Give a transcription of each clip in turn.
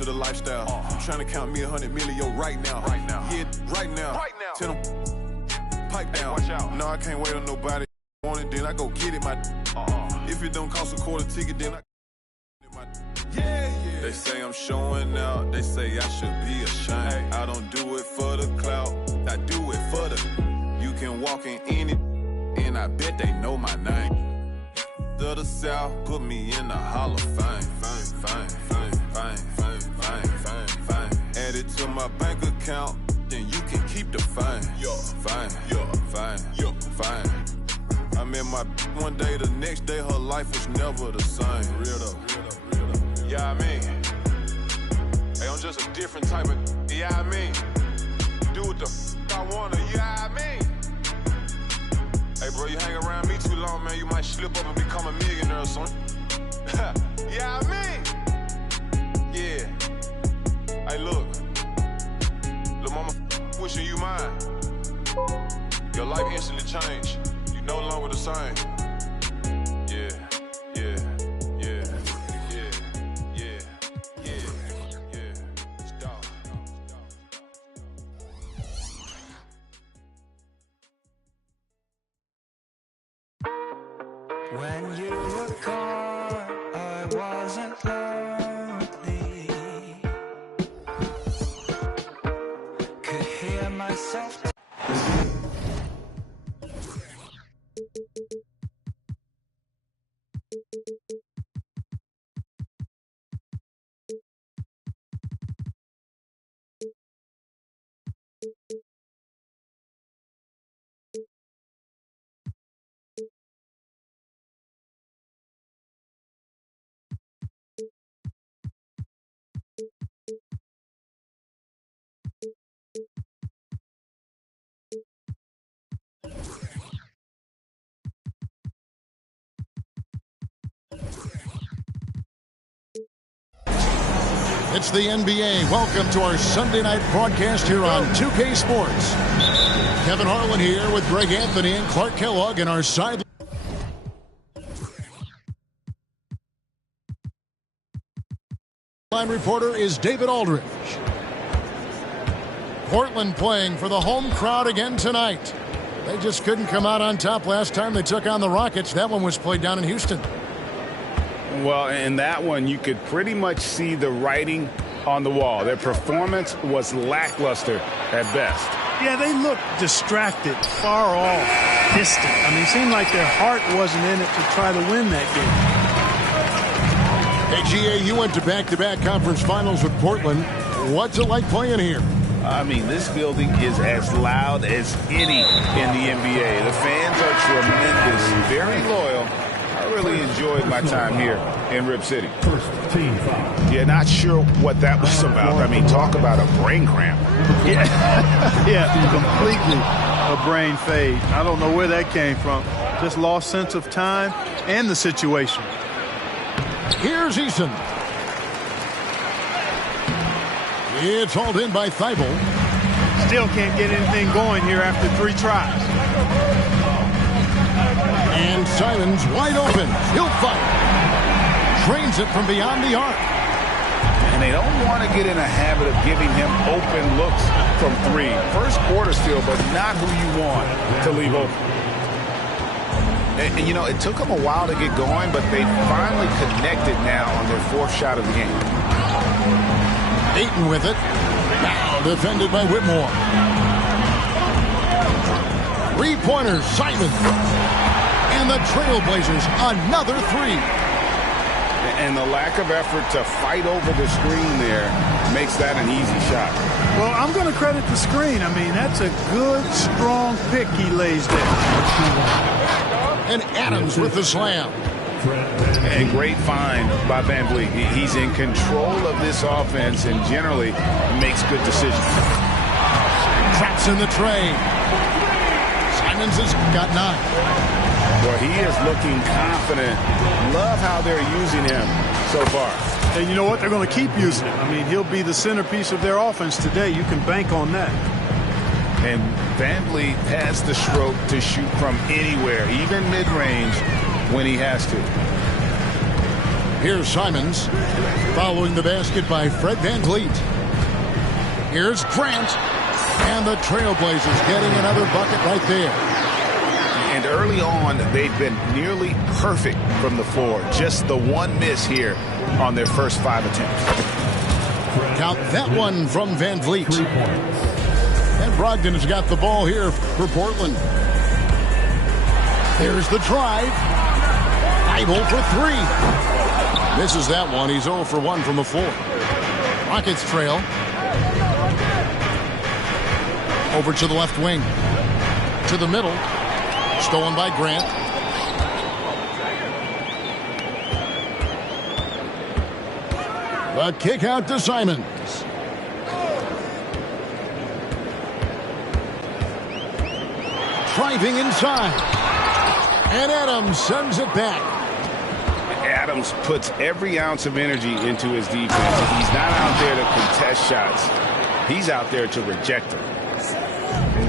to the lifestyle. I'm trying to count me 100 million right now. Yeah, right now. Tell them, pipe down. Watch out. No, I can't wait on nobody. Want it, then I go get it, my. If it don't cost a quarter ticket, then I. Yeah. They say I'm showing out. They say I should be ashamed. I don't do it for the clout. I do it for the. You can walk in any, and I bet they know my name. To the South, put me in the Hall of Fame. Fame. Add it to my bank account, then you can keep the fame. Fine. I met my one day, the next day her life was never the same. Real though. Yeah, I mean, hey, I'm just a different type of. Yeah, I mean, do what the I wanna. Yeah, I mean. Hey, bro, you hang around me too long, man, you might slip up and become a millionaire or something. Yeah, I mean. Yeah. Hey, look. Lil' mama wishing you mine. Your life instantly changed. You no longer the same. Yeah. Stop. When you were gone, I wasn't lonely. Could hear myself. It's the NBA. Welcome to our Sunday night broadcast here on 2K Sports. Kevin Harlan here with Greg Anthony and Clark Kellogg in our side. Line reporter is David Aldridge. Portland playing for the home crowd again tonight. They just couldn't come out on top last time they took on the Rockets. That one was played down in Houston. Well, in that one, you could pretty much see the writing on the wall. Their performance was lackluster at best. Yeah, they looked distracted, far off, distant. I mean, it seemed like their heart wasn't in it to try to win that game. Hey, GA, you went to back-to-back conference finals with Portland. What's it like playing here? I mean, this building is as loud as any in the NBA. The fans are tremendous, very loyal. I really enjoyed my time here in Rip City. First team foul. Yeah, not sure what that was about. I mean, talk about a brain cramp. Yeah, completely a brain fade. I don't know where that came from. Just lost sense of time and the situation. Here's Eason. It's hauled in by Thibault. Still can't get anything going here after 3 tries. And Simons wide open. He'll fire. Trains it from beyond the arc. And they don't want to get in a habit of giving him open looks from 3. First quarter still, but not who you want to leave open. And you know, it took them a while to get going, but they finally connected now on their 4th shot of the game. Ayton with it. Now defended by Whitmore. 3-pointer, Simon. And the Trailblazers, another 3. And the lack of effort to fight over the screen there makes that an easy shot. Well, I'm going to credit the screen. I mean, that's a good, strong pick he lays there. And Adams with the slam. And great find by Van Vliet. He's in control of this offense and generally makes good decisions. Traps in the tray. Simons has got 9. Well, he is looking confident. Love how they're using him so far. And you know what? They're going to keep using him. I mean, he'll be the centerpiece of their offense today. You can bank on that. And Van Vliet has the stroke to shoot from anywhere, even mid-range, when he has to. Here's Simons, following the basket by Fred VanVleet. Here's Grant, and the Trailblazers getting another bucket right there. And early on, they've been nearly perfect from the floor. Just the one miss here on their first 5 attempts. Count that one from VanVleet. And Brogdon has got the ball here for Portland. There's the drive. Idle for 3. Misses that one. He's 0 for 1 from the floor. Rockets trail. Over to the left wing. To the middle. Stolen by Grant. The kick out to Simons. Driving inside. And Adams sends it back. Adams puts every ounce of energy into his defense. He's not out there to contest shots. He's out there to reject them.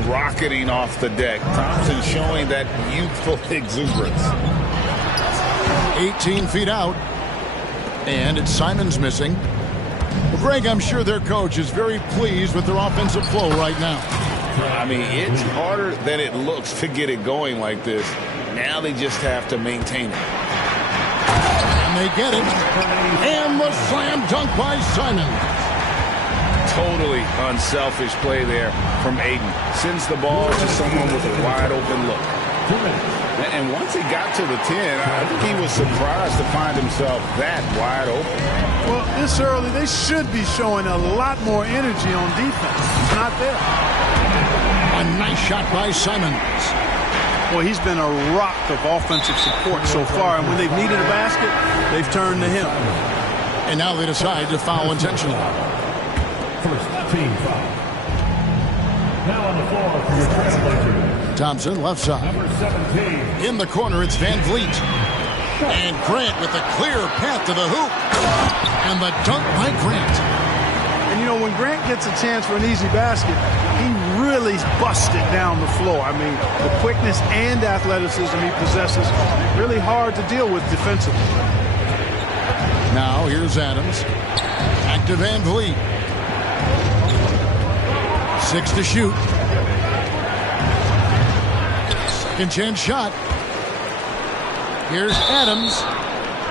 Rocketing off the deck. Thompson showing that youthful exuberance. 18 feet out. And it's Simons missing. Well, Greg, I'm sure their coach is very pleased with their offensive flow right now. I mean, it's harder than it looks to get it going like this. Now they just have to maintain it. And they get it. And the slam dunk by Simons. Totally unselfish play there from Aiden. Sends the ball to someone with a wide open look. And once he got to the 10, I think he was surprised to find himself that wide open. Well, this early, they should be showing a lot more energy on defense. It's not there. A nice shot by Simons. Well, he's been a rock of offensive support so far, and when they've needed a basket, they've turned to him. And now they decide to foul intentionally. First team foul. Now on the floor for your Trailblazers. Thompson, left side. Number 17. In the corner, it's VanVleet. And Grant with a clear path to the hoop. And the dunk by Grant. And, you know, when Grant gets a chance for an easy basket, he really busts it down the floor. I mean, the quickness and athleticism he possesses, really hard to deal with defensively. Now, here's Adams. Back to VanVleet. 6 to shoot. Second chance shot. Here's Adams.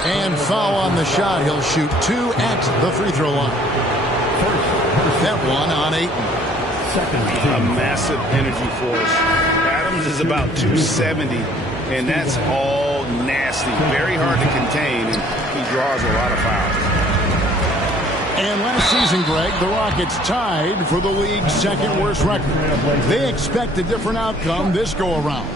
And foul on the shot. He'll shoot 2 at the free throw line. That one on 8. A massive energy force. Adams is about 270, and that's all nasty. Very hard to contain, and he draws a lot of fouls. And last season, Greg, the Rockets tied for the league's second worst record. They expect a different outcome this go-around.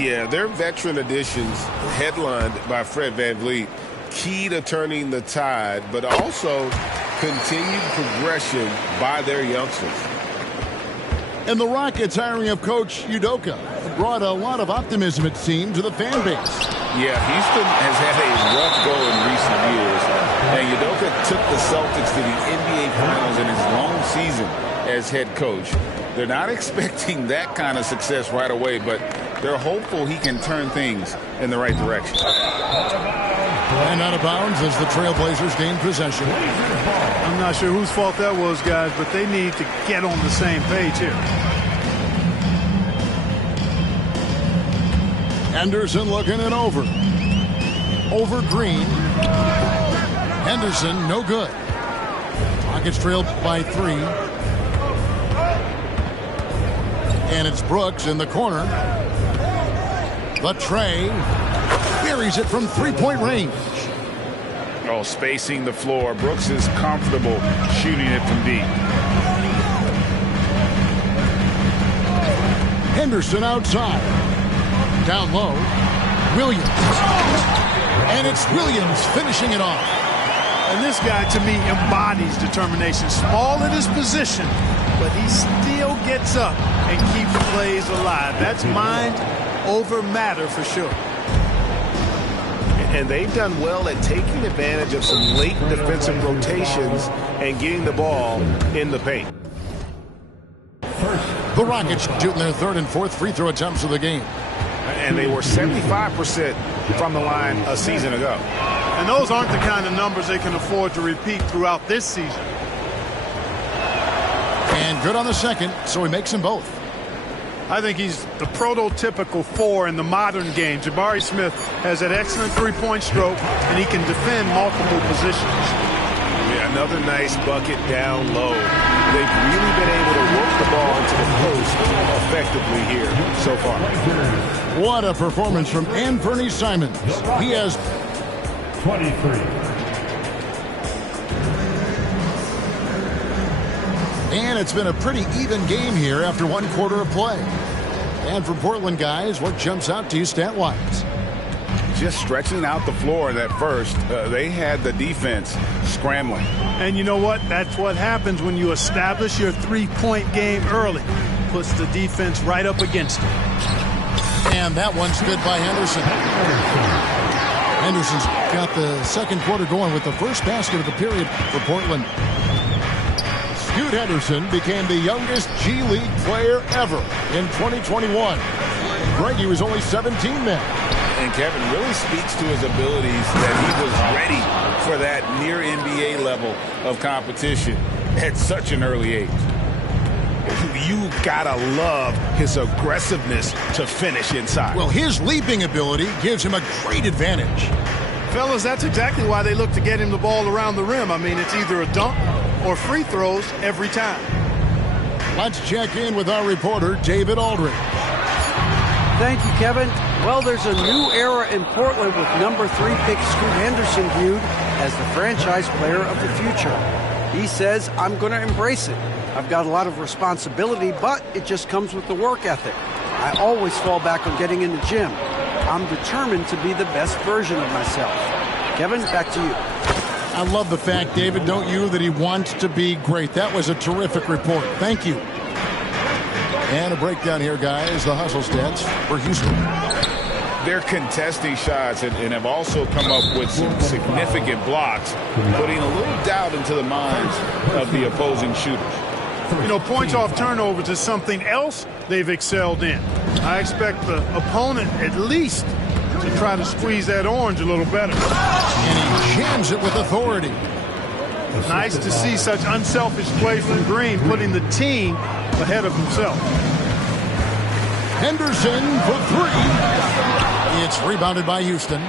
Yeah, their veteran additions, headlined by Fred VanVleet, key to turning the tide, but also continued progression by their youngsters. And the Rockets hiring of Coach Udoka brought a lot of optimism, it seemed, to the fan base. Yeah, Houston has had a rough go in recent years. And Udoka took the Celtics to the NBA Finals in his long season as head coach. They're not expecting that kind of success right away, but they're hopeful he can turn things in the right direction. And out of bounds as the Trailblazers gain possession. I'm not sure whose fault that was, guys, but they need to get on the same page here. Henderson looking it over. Over Green. Henderson, no good. Rockets trailed by 3. And it's Brooks in the corner. The tray. Buries it from three-point range. Oh, spacing the floor. Brooks is comfortable shooting it from deep. Henderson outside. Down low. Williams. And it's Williams finishing it off. And this guy, to me, embodies determination. Small in his position, but he still gets up and keeps plays alive. That's mind over matter for sure. And they've done well at taking advantage of some late defensive rotations and getting the ball in the paint. The Rockets shooting their third and fourth free throw attempts of the game. And they were 75% from the line a season ago. And those aren't the kind of numbers they can afford to repeat throughout this season. And good on the second, so he makes them both. I think he's the prototypical 4 in the modern game. Jabari Smith has that excellent three-point stroke, and he can defend multiple positions. Yeah, another nice bucket down low. They've really been able to work the ball into the post effectively here so far. What a performance from Anthony Simons. He has 23. And it's been a pretty even game here after one quarter of play. And for Portland, guys, what jumps out to you stat-wise? Just stretching out the floor in that first. They had the defense scrambling. And you know what? That's what happens when you establish your three-point game early. Puts the defense right up against it. And that one's good by Henderson. Henderson's got the second quarter going with the first basket of the period for Portland. Scoot Henderson became the youngest G League player ever in 2021. Greggy was only 17 then. And Kevin really speaks to his abilities that he was ready for that near NBA level of competition at such an early age. You gotta love his aggressiveness to finish inside. Well, his leaping ability gives him a great advantage. Fellas, that's exactly why they look to get him the ball around the rim. I mean, it's either a dunk or free throws every time. Let's check in with our reporter, David Aldridge. Thank you, Kevin. Well, there's a new era in Portland with number 3 pick Scoot Henderson viewed as the franchise player of the future. He says, I'm going to embrace it. I've got a lot of responsibility, but it just comes with the work ethic. I always fall back on getting in the gym. I'm determined to be the best version of myself. Kevin, back to you. I love the fact, David, don't you, that he wants to be great. That was a terrific report. Thank you. And a breakdown here, guys. The hustle stats for Houston. They're contesting shots and have also come up with some significant blocks, putting a little doubt into the minds of the opposing shooters. You know, points off turnovers is something else they've excelled in. I expect the opponent at least to try to squeeze that orange a little better. And he jams it with authority. Nice to see such unselfish play from Green, putting the team ahead of himself. Henderson for 3. It's rebounded by Houston.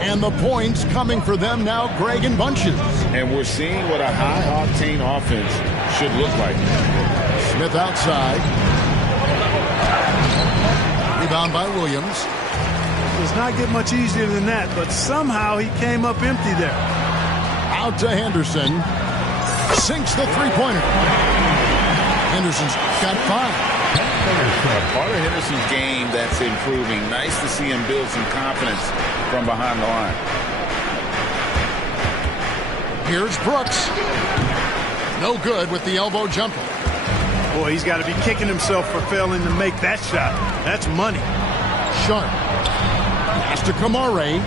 And the points coming for them now, Greg, in bunches. And we're seeing what a high-octane offense should look like. Smith outside. Rebound by Williams. Does not get much easier than that, but somehow he came up empty there. Out to Henderson. Sinks the three-pointer. Henderson's got 5. Part of Henderson's game that's improving. Nice to see him build some confidence from behind the line. Here's Brooks. No good with the elbow jumper. Boy, he's got to be kicking himself for failing to make that shot. That's money. Sharp. Pass to Kamare.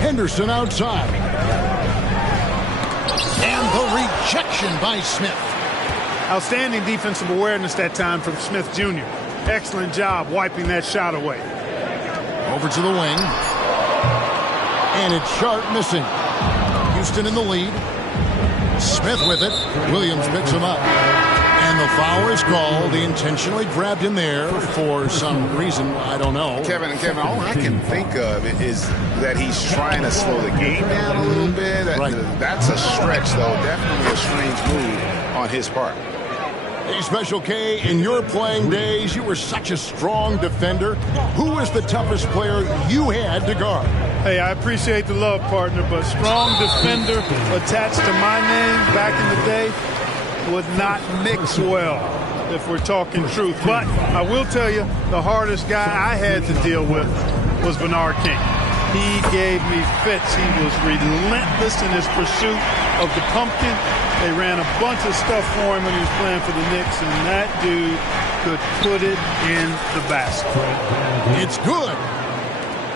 Henderson outside. And the rejection by Smith. Outstanding defensive awareness that time from Smith Jr. Excellent job wiping that shot away. Over to the wing. And it's Sharp missing. Houston in the lead. Smith with it. Williams picks him up. And the foul is called. He intentionally grabbed him there for some reason. I don't know. Kevin, all I can think of is that he's trying to slow the game down a little bit. Right. That's a stretch, though. Definitely a strange move on his part. Hey, Special K, in your playing days, you were such a strong defender. Who was the toughest player you had to guard? Hey, I appreciate the love, partner, but strong defender attached to my name back in the day would not mix well, if we're talking truth. But I will tell you, the hardest guy I had to deal with was Bernard King. He gave me fits. He was relentless in his pursuit of the pumpkin. They ran a bunch of stuff for him when he was playing for the Knicks, and that dude could put it in the basket. It's good.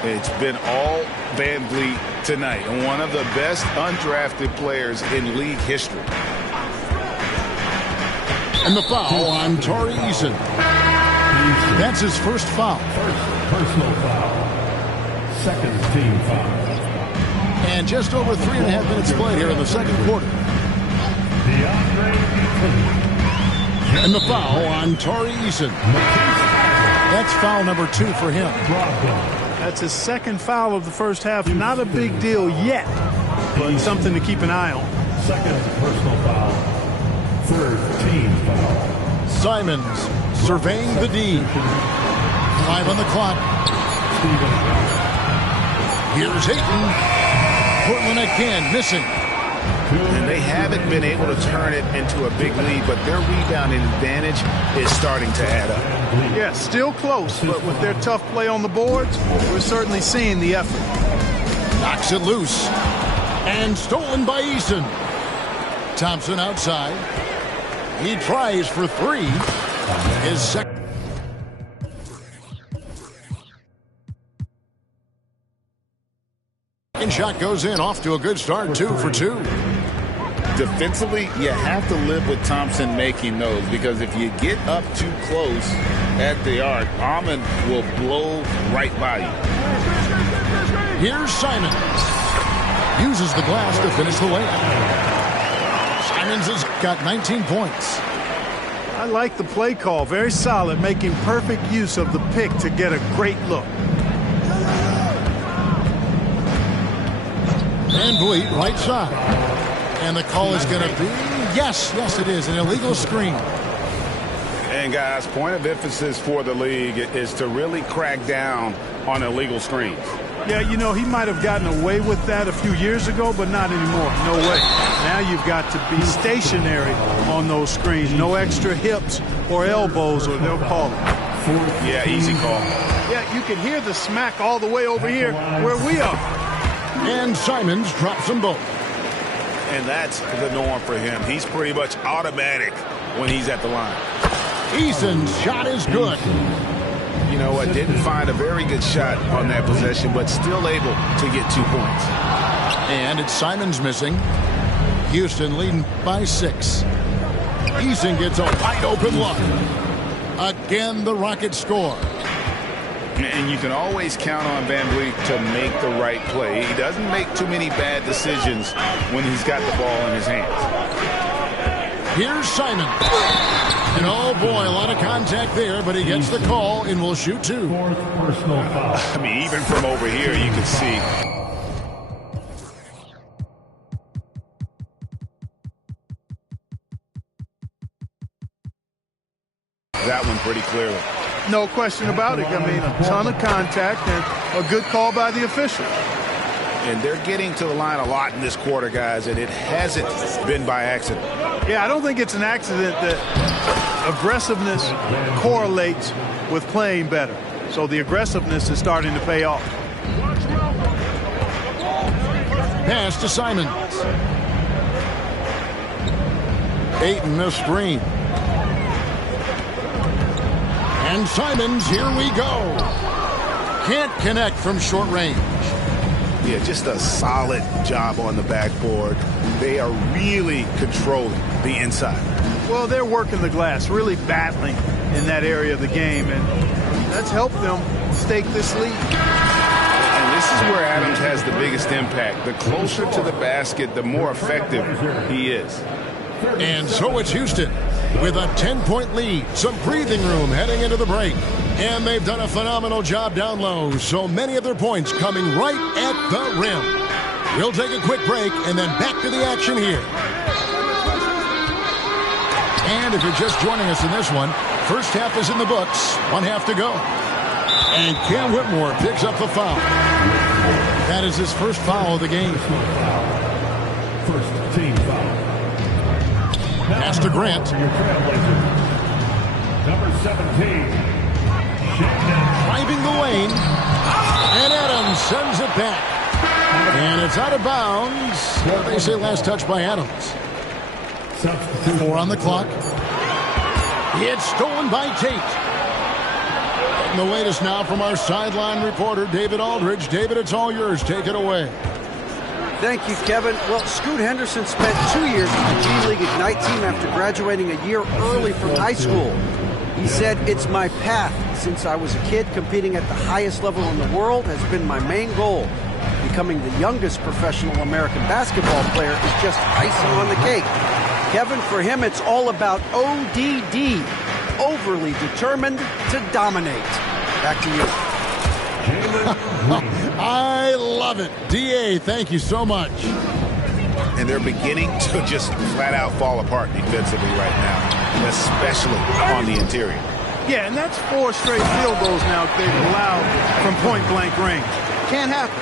It's been all Van Vliet tonight, and one of the best undrafted players in league history. And the foul on Torrey Eason. That's his first foul. First personal foul. Second team foul. And just over 3.5 minutes played here in the second quarter. And the foul on Tari Eason. That's foul number 2 for him. That's his second foul of the first half. Not a big deal yet, but something to keep an eye on. Second personal foul. Third team foul. Simons surveying the D. 5 on the clock. Here's Hayton. Portland again missing. And they haven't been able to turn it into a big lead, but their rebounding advantage is starting to add up. Yeah, still close, but with their tough play on the boards, we're certainly seeing the effort. Knocks it loose. And stolen by Eason. Thompson outside. He tries for 3. His second. Shot goes in, off to a good start, 2 for 2. Defensively, you have to live with Thompson making those, because if you get up too close at the arc, Ahmed will blow right by you. Here's Simons. Uses the glass to finish the layup. Simons has got 19 points. I like the play call. Very solid, making perfect use of the pick to get a great look. Van Vliet, right side. And the call is going to be, yes, it is, an illegal screen. And guys, point of emphasis for the league is to really crack down on illegal screens. Yeah, you know, he might have gotten away with that a few years ago, but not anymore. No way. Now you've got to be stationary on those screens. No extra hips or elbows, or they'll call it. Yeah, easy call. Yeah, you can hear the smack all the way over here where we are. And Simons drops them both. And that's the norm for him. He's pretty much automatic when he's at the line. Eason's shot is good. You know what? Didn't find a very good shot on that possession, but still able to get 2 points. And it's Simons missing. Houston leading by 6. Eason gets a wide open look. Again, the Rockets score. And you can always count on Van Vliet to make the right play. He doesn't make too many bad decisions when he's got the ball in his hands. Here's Simons. And oh boy, a lot of contact there, but he gets the call and will shoot 2. Fourth personal foul. I mean, even from over here, you can see. That one pretty clearly. No question about it. I mean, a ton of contact and a good call by the official. And they're getting to the line a lot in this quarter, guys, and it hasn't been by accident. Yeah, I don't think it's an accident that aggressiveness correlates with playing better. So the aggressiveness is starting to pay off. Pass to Simons. Ayton the screen. And Simons, here we go. Can't connect from short range. Yeah, just a solid job on the backboard. They are really controlling the inside. Well, they're working the glass, really battling in that area of the game, and that's helped them stake this lead. And this is where Adams has the biggest impact. The closer to the basket, the more effective he is. And so it's Houston with a 10-point lead. Some breathing room heading into the break. And they've done a phenomenal job down low. So many of their points coming right at the rim. We'll take a quick break and then back to the action here. And if you're just joining us in this one, first half is in the books. 1 half to go. And Cam Whitmore picks up the foul. That is his first foul of the game. First team foul. Pass to Grant. Number 17. Driving the lane. And Adams sends it back. And it's out of bounds. They say last touch by Adams. 4 on the clock. It's stolen by Tate. And the latest now from our sideline reporter, David Aldridge. David, it's all yours. Take it away. Thank you, Kevin. Well, Scoot Henderson spent 2 years with the G League Ignite team after graduating a year early from high school. He said, "It's my path since I was a kid. Competing at the highest level in the world has been my main goal. Becoming the youngest professional American basketball player is just icing on the cake. Kevin, for him, it's all about ODD, overly determined to dominate. Back to you. I love it. D.A., thank you so much. And they're beginning to just flat out fall apart defensively right now, especially on the interior. Yeah, and that's 4 straight field goals now they've allowed from point-blank range. Can't happen.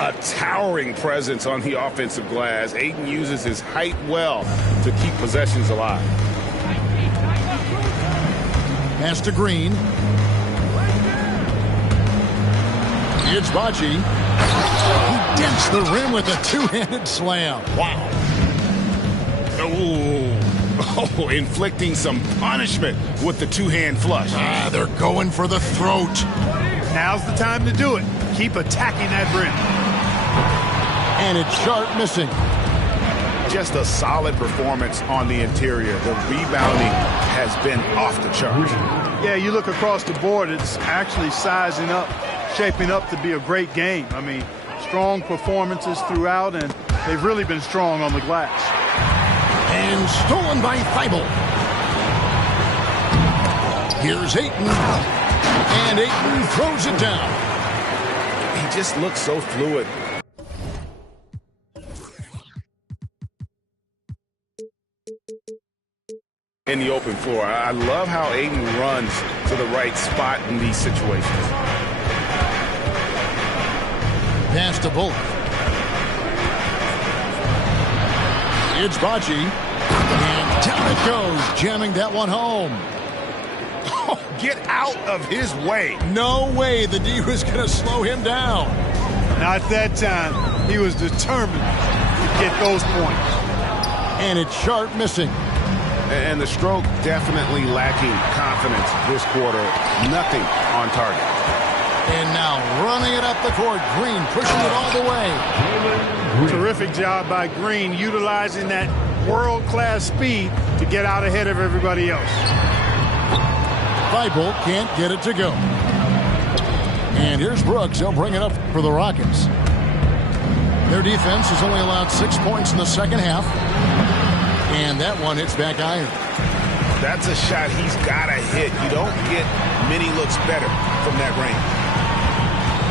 A towering presence on the offensive glass. Ayton uses his height well to keep possessions alive. Pass to Green. It's Bocce. He dents the rim with a two-handed slam. Wow. Oh, inflicting some punishment with the two-hand flush. They're going for the throat. Now's the time to do it. Keep attacking that rim. And it's Sharp missing. Just a solid performance on the interior. The rebounding has been off the charts. Yeah, you look across the board, it's actually sizing up, shaping up to be a great game. I mean, strong performances throughout, and they've really been strong on the glass. And stolen by Thibault. Here's Ayton. And Ayton throws it down. He just looks so fluid. In the open floor. I love how Ayton runs to the right spot in these situations. Pass to Bullock. It's Bocce. And down it goes, jamming that one home. Oh, get out of his way. No way the D was going to slow him down. Not that time. He was determined to get those points. And it's Sharp missing. And the stroke definitely lacking confidence this quarter. Nothing on target. And now running it up the court. Green pushing it all the way. Terrific job by Green, utilizing that world-class speed to get out ahead of everybody else. Thibault can't get it to go. And here's Brooks. He'll bring it up for the Rockets. Their defense has only allowed 6 points in the second half. And that one hits back iron. That's a shot he's got to hit. You don't get many looks better from that range.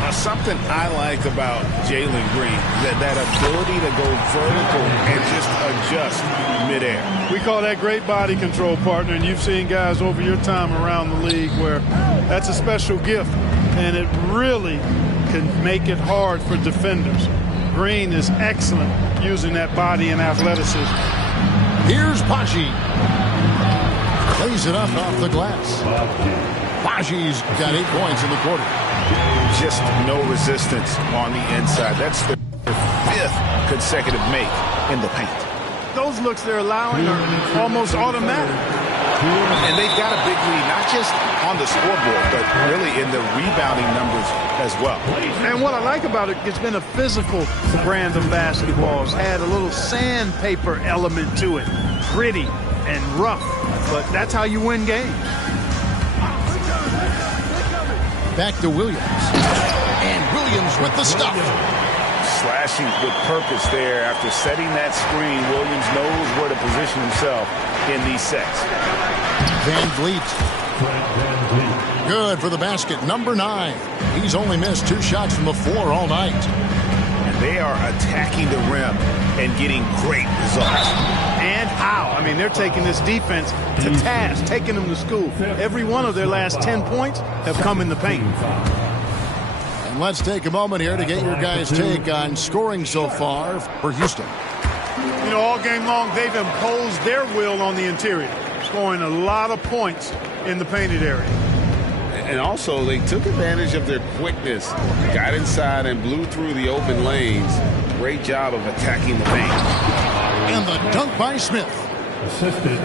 Now, something I like about Jalen Green, that ability to go vertical and just adjust midair. We call that great body control, partner, and you've seen guys over your time around the league where that's a special gift, and it really can make it hard for defenders. Green is excellent using that body and athleticism. Here's Bocce. Plays it up off the glass. Bocce's got 8 points in the quarter. Just no resistance on the inside. That's their 5th consecutive make in the paint. Those looks they're allowing are almost automatic. And they've got a big lead, not just on the scoreboard, but really in the rebounding numbers as well. And what I like about it, it's been a physical brand of basketball. It's had a little sandpaper element to it. Gritty and rough, but that's how you win games. Back to Williams. And Williams with the stuff. Slashing with purpose there. After setting that screen, Williams knows where to position himself in these sets. Van Vliet. Good for the basket. Number 9. He's only missed 2 shots from the floor all night. And they are attacking the rim and getting great results. And how? I mean, they're taking this defense to task, taking them to school. Every one of their last 10 points have come in the paint. And let's take a moment here to get your guys' take on scoring so far for Houston. You know, all game long, they've imposed their will on the interior, scoring a lot of points in the painted area. And also, they took advantage of their quickness, got inside and blew through the open lanes. Great job of attacking the paint. And the dunk by Smith.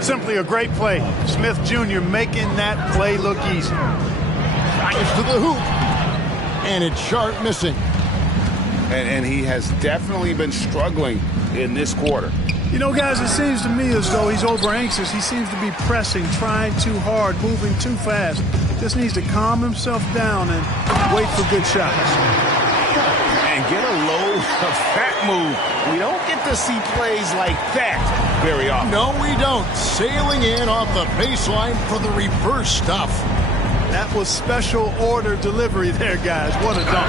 Simply a great play. Smith Jr. making that play look easy. Fires to the hoop. And it's Sharp missing. And he has definitely been struggling in this quarter. You know, guys, it seems to me as though he's over anxious. He seems to be pressing, trying too hard, moving too fast. Just needs to calm himself down and wait for good shots. And get a load of that move. We don't get to see plays like that very often. No, we don't. Sailing in off the baseline for the reverse stuff. That was special order delivery there, guys. What a dunk.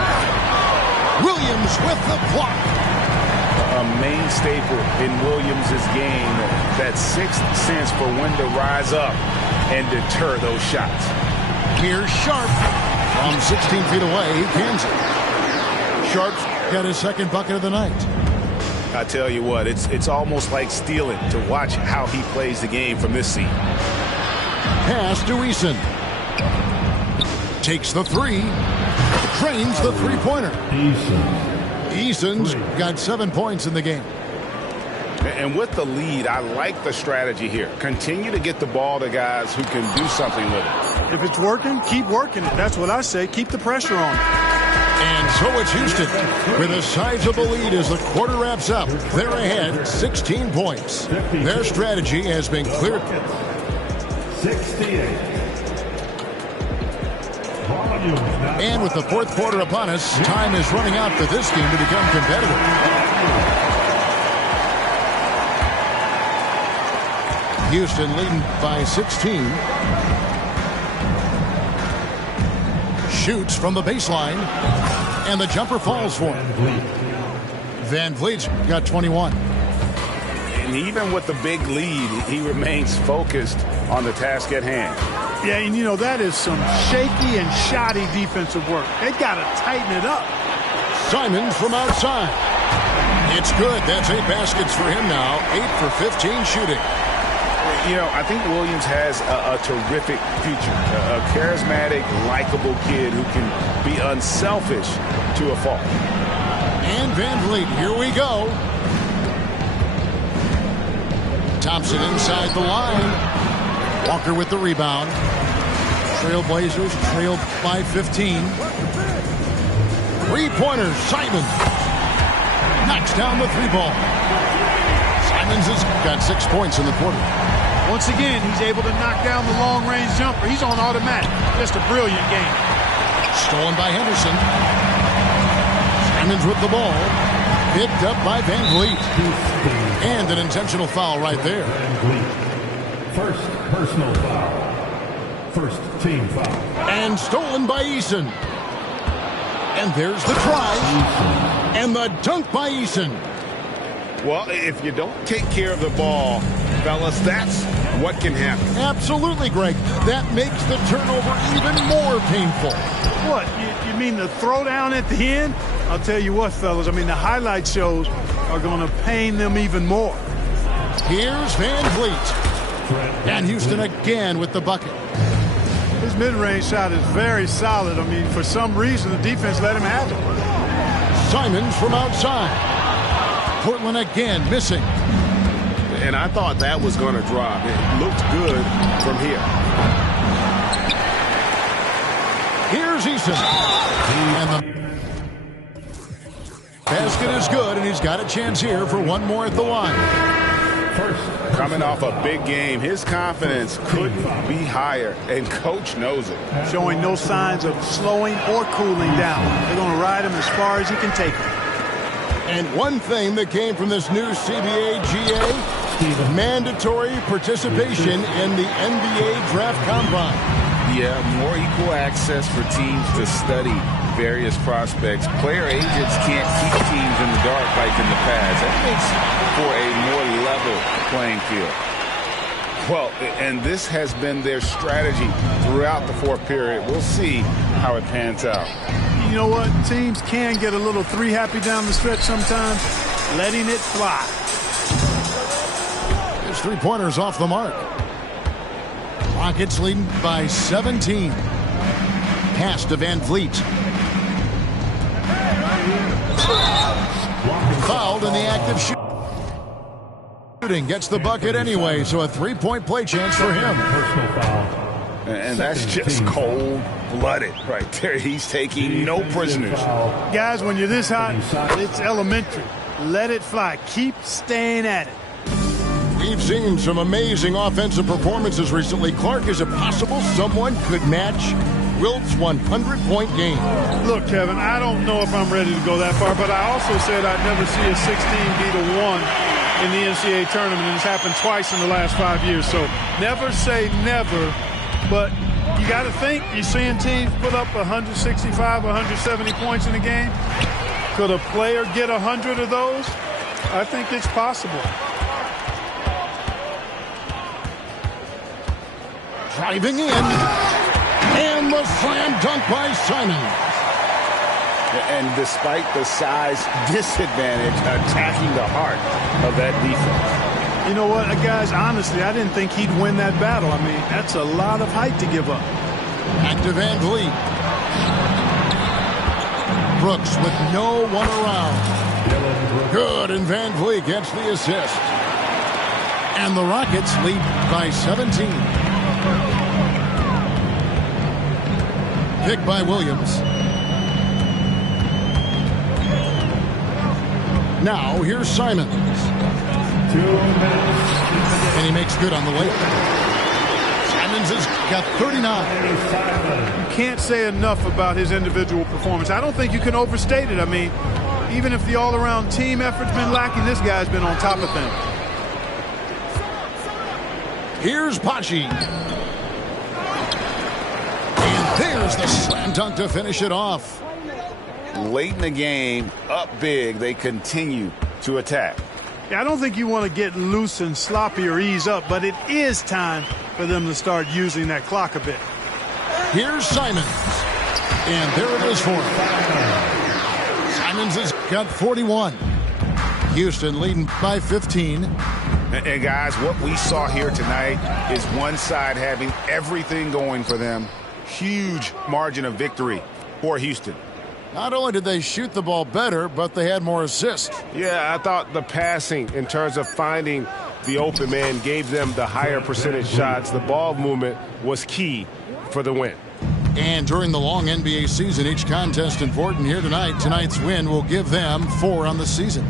Williams with the block. A main staple in Williams' game, that sixth sense for when to rise up and deter those shots. Here's Sharp from 16 feet away. He cans it. Sharp's got his second bucket of the night. I tell you what, it's almost like stealing to watch how he plays the game from this seat. Pass to Eason. Takes the three. Drains the three-pointer. Eason's got 7 points in the game. And with the lead, I like the strategy here. Continue to get the ball to guys who can do something with it. If it's working, keep working it. That's what I say. Keep the pressure on. And so it's Houston with a sizable lead as the quarter wraps up. They're ahead 16 points. Their strategy has been clear. 68. And with the fourth quarter upon us, time is running out for this game to become competitive. Houston leading by 16. Shoots from the baseline, and the jumper falls for him. Van Vliet's got 21. And even with the big lead, he remains focused on the task at hand. Yeah, and you know, that is some shaky and shoddy defensive work. They got to tighten it up. Simons from outside. It's good. That's 8 baskets for him now. 8 for 15 shooting. You know, I think Williams has a terrific future. A charismatic, likable kid who can be unselfish to a fault. And Van Vliet, here we go. Thompson inside the line. Walker with the rebound. Trailblazers trailed by 15. Three-pointers, Simons. Knocks down the three ball. Simons has got 6 points in the quarter. Once again, he's able to knock down the long-range jumper. He's on automatic. Just a brilliant game. Stolen by Henderson. Simons with the ball. Picked up by Van Vliet. And an intentional foul right there. First personal foul. First team foul. And stolen by Eason. And there's the try. And the dunk by Eason. Well, if you don't take care of the ball, fellas, that's what can happen. Absolutely, Greg. That makes the turnover even more painful. What, you mean the throwdown at the end? I'll tell you what, fellas, I mean, the highlight shows are going to pain them even more. Here's Van Vliet. And Houston again with the bucket. His mid-range shot is very solid. I mean, for some reason, the defense let him have it. Simons from outside. Portland again missing. And I thought that was going to drop. It looked good from here. Here's Eason. And the basket is good, and he's got a chance here for one more at the line. Coming off a big game, his confidence couldn't be higher, and coach knows it. Showing no signs of slowing or cooling down. They're going to ride him as far as he can take him. And one thing that came from this new CBA GA, mandatory participation in the NBA Draft Combine. Yeah, more equal access for teams to study various prospects. Player agents can't keep teams in the dark like in the past. That makes for a more level playing field. Well, and this has been their strategy throughout the fourth period. We'll see how it pans out. You know what? Teams can get a little three-happy down the stretch sometimes. Letting it fly. His three-pointers off the mark. Rockets leading by 17. Pass to Van Vliet. Fouled in the act of shooting. Gets the bucket anyway, so a three-point play chance for him. And that's just cold-blooded right there. He's taking no prisoners. Guys, when you're this hot, it's elementary. Let it fly. Keep staying at it. We've seen some amazing offensive performances recently. Clark, is it possible someone could match Wilt's 100-point game? Look, Kevin, I don't know if I'm ready to go that far, but I also said I'd never see a 16 beat a 1 in the NCAA tournament, and it's happened twice in the last 5 years. So never say never, but you got to think, you're seeing teams put up 165, 170 points in a game. Could a player get 100 of those? I think it's possible. Driving in, and the slam dunk by Simon. And despite the size disadvantage, attacking the heart of that defense. You know what, guys, honestly, I didn't think he'd win that battle. I mean, that's a lot of height to give up. Back to Van Vliet. Brooks with no one around. Good, and Van Vliet gets the assist. And the Rockets lead by 17. Pick by Williams. Now, here's Simons. 2 minutes. And he makes good on the layup. Simons has got 39. You can't say enough about his individual performance. I don't think you can overstate it. I mean, even if the all-around team effort's been lacking, this guy's been on top of things. Here's Pachi. And there's the slam dunk to finish it off. Late in the game, up big, they continue to attack. Yeah, I don't think you want to get loose and sloppy or ease up, but it is time for them to start using that clock a bit. Here's Simons. And there it is for him. Simons has got 41. Houston leading by 15. And guys, what we saw here tonight is one side having everything going for them. Huge margin of victory for Houston. Not only did they shoot the ball better, but they had more assists. Yeah, I thought the passing in terms of finding the open man gave them the higher percentage shots. The ball movement was key for the win. And during the long NBA season, each contest important. Here tonight. Tonight's win will give them 4 on the season.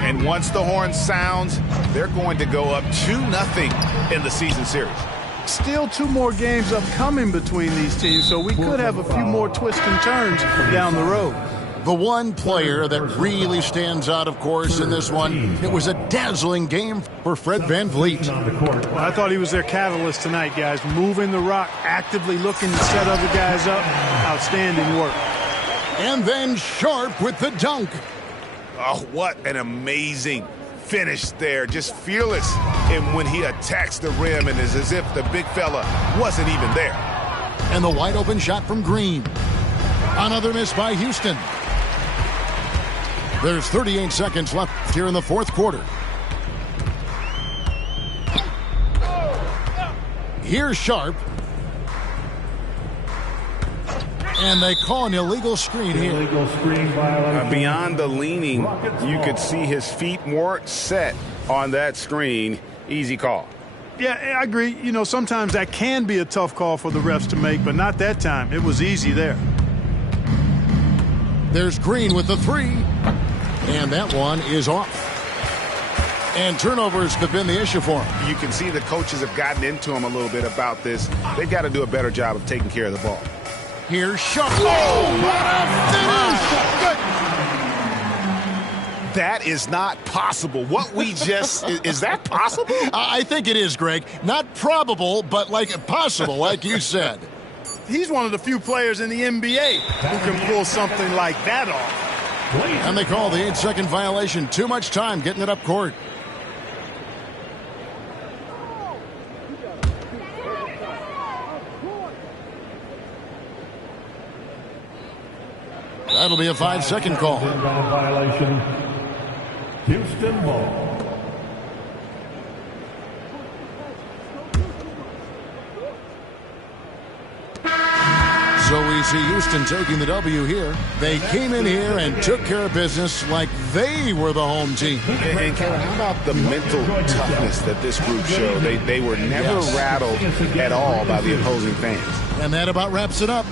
And once the horn sounds, they're going to go up 2-0 in the season series. Still 2 more games upcoming between these teams, so we could have a few more twists and turns down the road. The one player that really stands out, of course, in this one, it was a dazzling game for Fred Van Vliet. Well, I thought he was their catalyst tonight, guys. Moving the rock, actively looking to set other guys up. Outstanding work. And then Sharp with the dunk. Oh, what an amazing finish there. Just fearless and when he attacks the rim, and is as if the big fella wasn't even there. And the wide open shot from Green. Another miss by Houston. There's 38 seconds left here in the fourth quarter. Here's Sharp. And they call an illegal screen here. Illegal screen violation. Beyond the leaning, you could see his feet weren't set on that screen. Easy call. Yeah, I agree. You know, sometimes that can be a tough call for the refs to make, but not that time. It was easy there. There's Green with the 3. And that one is off. And turnovers have been the issue for him. You can see the coaches have gotten into him a little bit about this. They've got to do a better job of taking care of the ball. Here's Sharp. Oh, what a finish! That is not possible. What we just is that possible? I think it is, Greg. Not probable, but like possible, like you said. He's one of the few players in the NBA who can pull something like that off. And they call the 8-second violation. Too much time getting it up court. That'll be a 5-second call. Inbound violation. Houston ball. So we see Houston taking the W here. They came in here and took care of business like they were the home team. And Kevin, how about the mental toughness that this group showed? They were never rattled at all by the opposing fans. And that about wraps it up.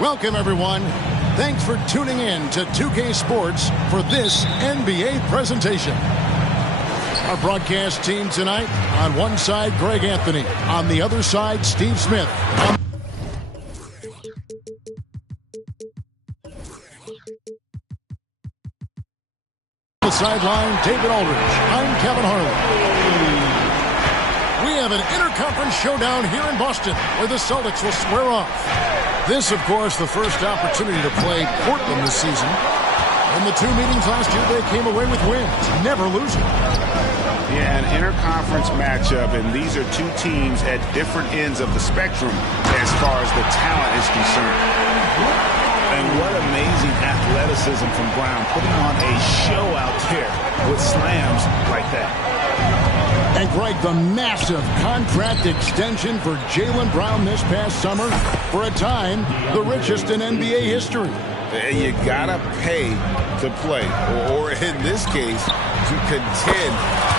Welcome, everyone. Thanks for tuning in to 2K Sports for this NBA presentation. Our broadcast team tonight, on one side, Greg Anthony. On the other side, Steve Smith. On the sideline, David Aldridge. I'm Kevin Harlan. We have an interconference showdown here in Boston where the Celtics will square off. This, of course, the first opportunity to play Portland this season. In the two meetings last year, they came away with wins, never losing. Yeah, an interconference matchup, and these are two teams at different ends of the spectrum as far as the talent is concerned. And what amazing athleticism from Brown, putting on a show out there with slams like that. And Greg, the massive contract extension for Jaylen Brown this past summer, for a time, the richest in NBA history. You gotta pay to play, or in this case, to contend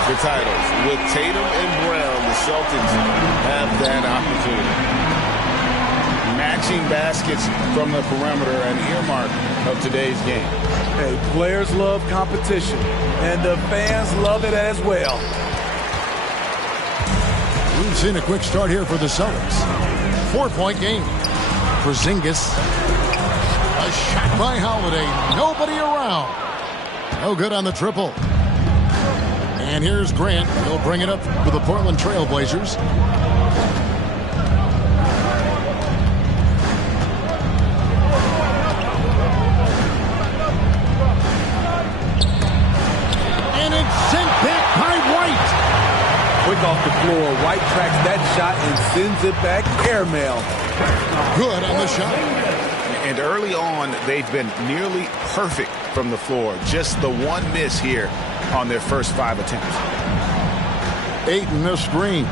for titles. With Tatum and Brown, the Celtics have that opportunity. Matching baskets from the perimeter, an earmark of today's game. Hey, players love competition, and the fans love it as well. We've seen a quick start here for the Celtics. 4-point game. Porzingis. A shot by Holiday. Nobody around. No good on the triple. And here's Grant. He'll bring it up for the Portland Trail Blazers. And it's sent back by White. Quick off the floor, White tracks that shot and sends it back airmail. Good on the shot. And early on, they've been nearly perfect from the floor. Just the one miss here on their first 5 attempts. Ayton a screen.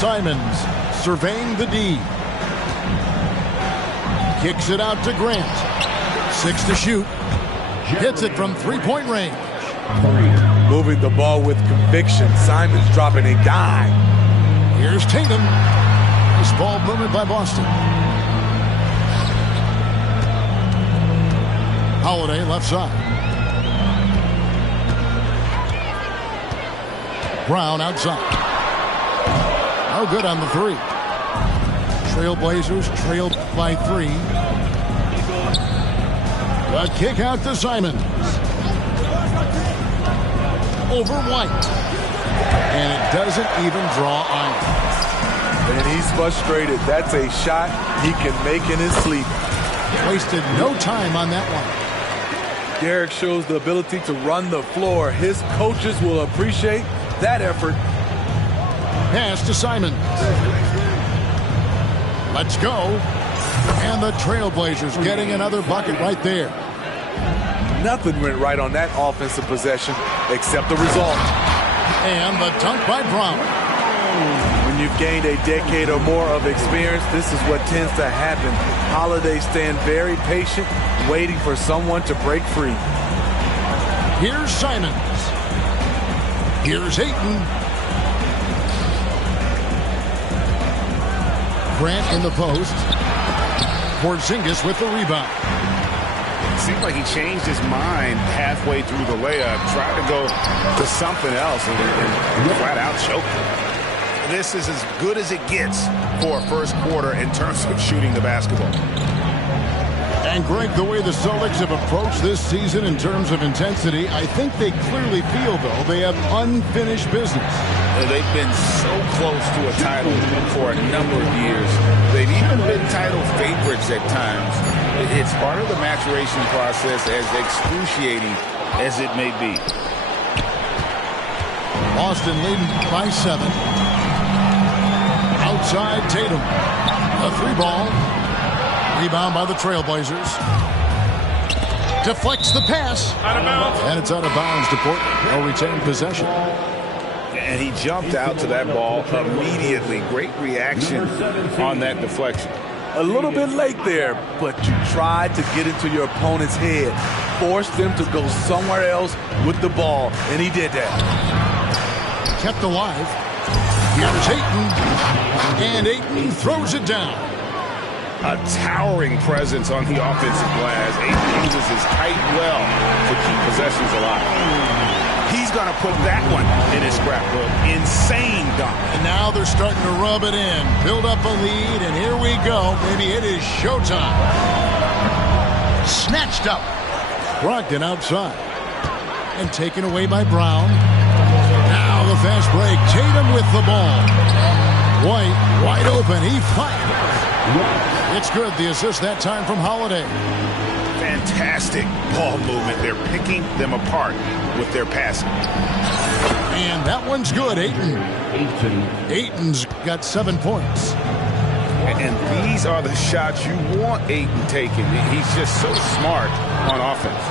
Simons surveying the D. Kicks it out to Grant. 6 to shoot. Hits it from three-point range. Moving the ball with conviction. Simons dropping a dime. Here's Tatum. Nice ball movement by Boston. Holiday left side. Brown outside. No good on the three. Trailblazers trailed by 3. A kick out to Simons. Over White. And it doesn't even draw iron. And he's frustrated. That's a shot he can make in his sleep. Wasted no time on that one. Derek shows the ability to run the floor. His coaches will appreciate that effort. Pass to Simons. Let's go. And the Trailblazers getting another bucket right there. Nothing went right on that offensive possession except the result. And the dunk by Brown. When you've gained a decade or more of experience, this is what tends to happen. Holiday stand very patient, waiting for someone to break free. Here's Simons. Here's Ayton. Grant in the post. Porzingis with the rebound. Seemed like he changed his mind halfway through the layup, tried to go to something else, and flat out choked him. This is as good as it gets for a first quarter in terms of shooting the basketball. And Greg, the way the Celtics have approached this season in terms of intensity, I think they clearly feel, though, they have unfinished business. They've been so close to a title for a number of years. They've even been title favorites at times. It's part of the maturation process, as excruciating as it may be. Boston leading by 7. Outside Tatum. A 3-ball. Rebound by the Trailblazers. Deflects the pass. Out of bounds. And it's out of bounds to Portland. They'll retain possession. And he jumped out to that ball immediately. Great reaction on that deflection. A little bit late there, but you tried to get into your opponent's head. Forced them to go somewhere else with the ball, and he did that. Kept alive. Here's Ayton. And Ayton throws it down. A towering presence on the offensive glass. Ayton uses his height well to keep possessions alive. He's going to put that one in his scrapbook. Insane dunk. And now they're starting to rub it in. Build up a lead, and here we go. Maybe it is showtime. Snatched up. Brogdon outside. And taken away by Brown. Now the fast break. Tatum with the ball. White, wide open. He fires. It's good. The assist that time from Holiday. Fantastic ball movement. They're picking them apart with their passing. And that one's good. Ayton's got 7 points. And these are the shots you want Ayton taking. He's just so smart on offense.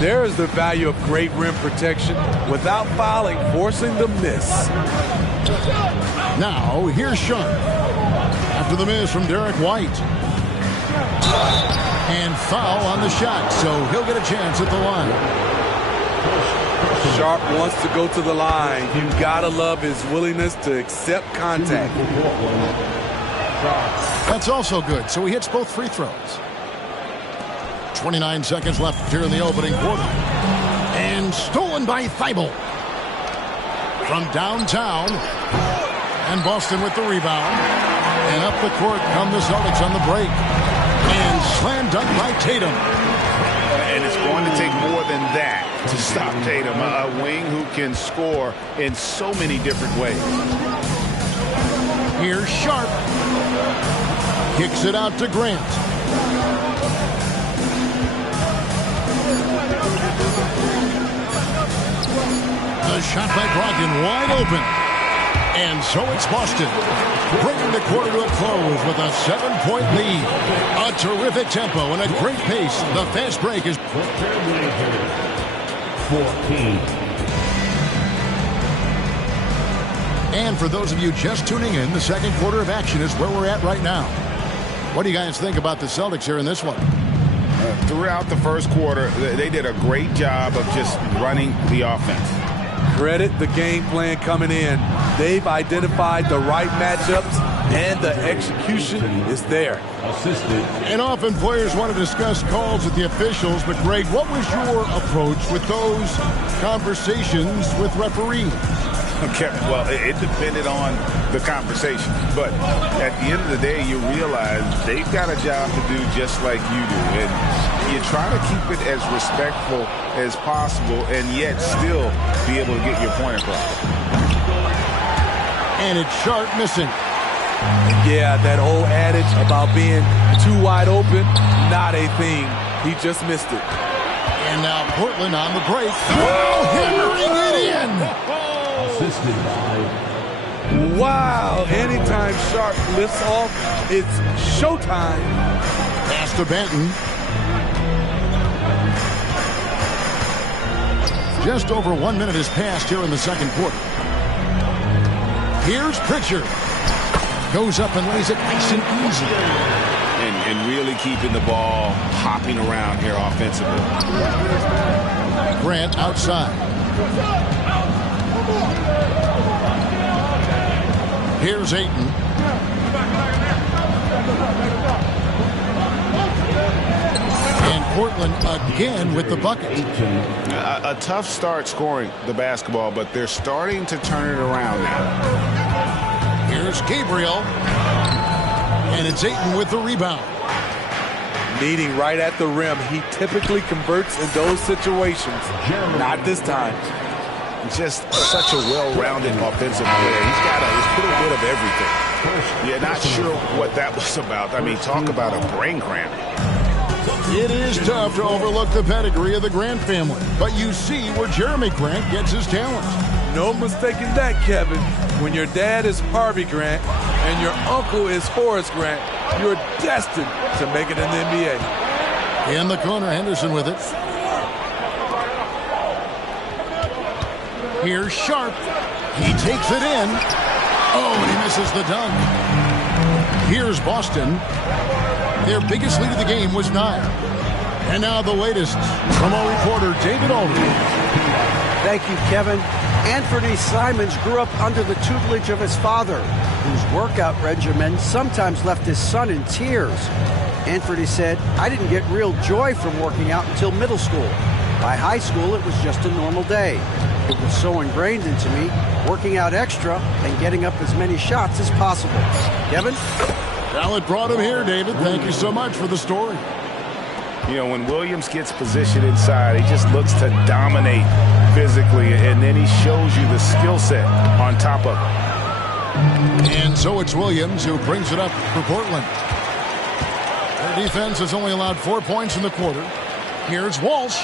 There is the value of great rim protection without fouling, forcing the miss. Now, here's Sharp. After the miss from Derek White. And foul on the shot, so he'll get a chance at the line. Sharp wants to go to the line. You've got to love his willingness to accept contact. That's also good, so he hits both free throws. 29 seconds left here in the opening quarter. And stolen by Thibault. From downtown. And Boston with the rebound. And up the court come the Celtics on the break. And slam dunk by Tatum. And it's going to take more than that to stop Tatum. A wing who can score in so many different ways. Here's Sharp. Kicks it out to Grant. The shot by Brogdon wide open. And so it's Boston, bringing the quarter to a close with a 7-point lead. A terrific tempo and a great pace. The fast break is 14. And for those of you just tuning in, the second quarter of action is where we're at right now. What do you guys think about the Celtics here in this one? Throughout the first quarter, they did a great job of just running the offense. Credit the game plan coming in. They've identified the right matchups, and the execution is there. And often players want to discuss calls with the officials, but Greg, what was your approach with those conversations with referees? Okay, well, it depended on the conversation. But at the end of the day, you realize they've got a job to do just like you do. And you try to keep it as respectful as possible and yet still be able to get your point across. And it's Sharp missing. Yeah, that old adage about being too wide open, not a thing. He just missed it. And now Portland on the break. Oh, hammering it in. Wow, anytime Sharp lifts off, it's showtime. Pass to Benton. Just over 1 minute has passed here in the second quarter. Here's Pritchard. Goes up and lays it nice and easy. And really keeping the ball hopping around here offensively. Grant outside. Here's Ayton. And Portland again with the bucket. A tough start scoring the basketball, but they're starting to turn it around now. Here's Gabriel. And it's Ayton with the rebound. Meeting right at the rim. He typically converts in those situations. Not this time. Just such a well-rounded offensive player. He's got a bit of everything. You're not sure what that was about. I mean, talk about a brain cramp. It is tough to overlook the pedigree of the Grant family, but you see where Jeremy Grant gets his talent. No mistaking that, Kevin. When your dad is Harvey Grant and your uncle is Horace Grant, you're destined to make it in the NBA. In the corner, Henderson with it. Here's Sharp. He takes it in. Oh, and he misses the dunk. Here's Boston. Their biggest lead of the game was 9. And now the latest from our reporter, David Aldridge. Thank you, Kevin. Anthony Simons grew up under the tutelage of his father, whose workout regimen sometimes left his son in tears. Anthony said, "I didn't get real joy from working out until middle school. By high school, it was just a normal day. It was so ingrained into me, working out extra and getting up as many shots as possible." Kevin? Well, it brought him here, David. Thank you so much for the story. You know, when Williams gets positioned inside, he just looks to dominate physically, and then he shows you the skill set on top of it. And so it's Williams who brings it up for Portland. Their defense has only allowed 4 points in the quarter. Here's Walsh.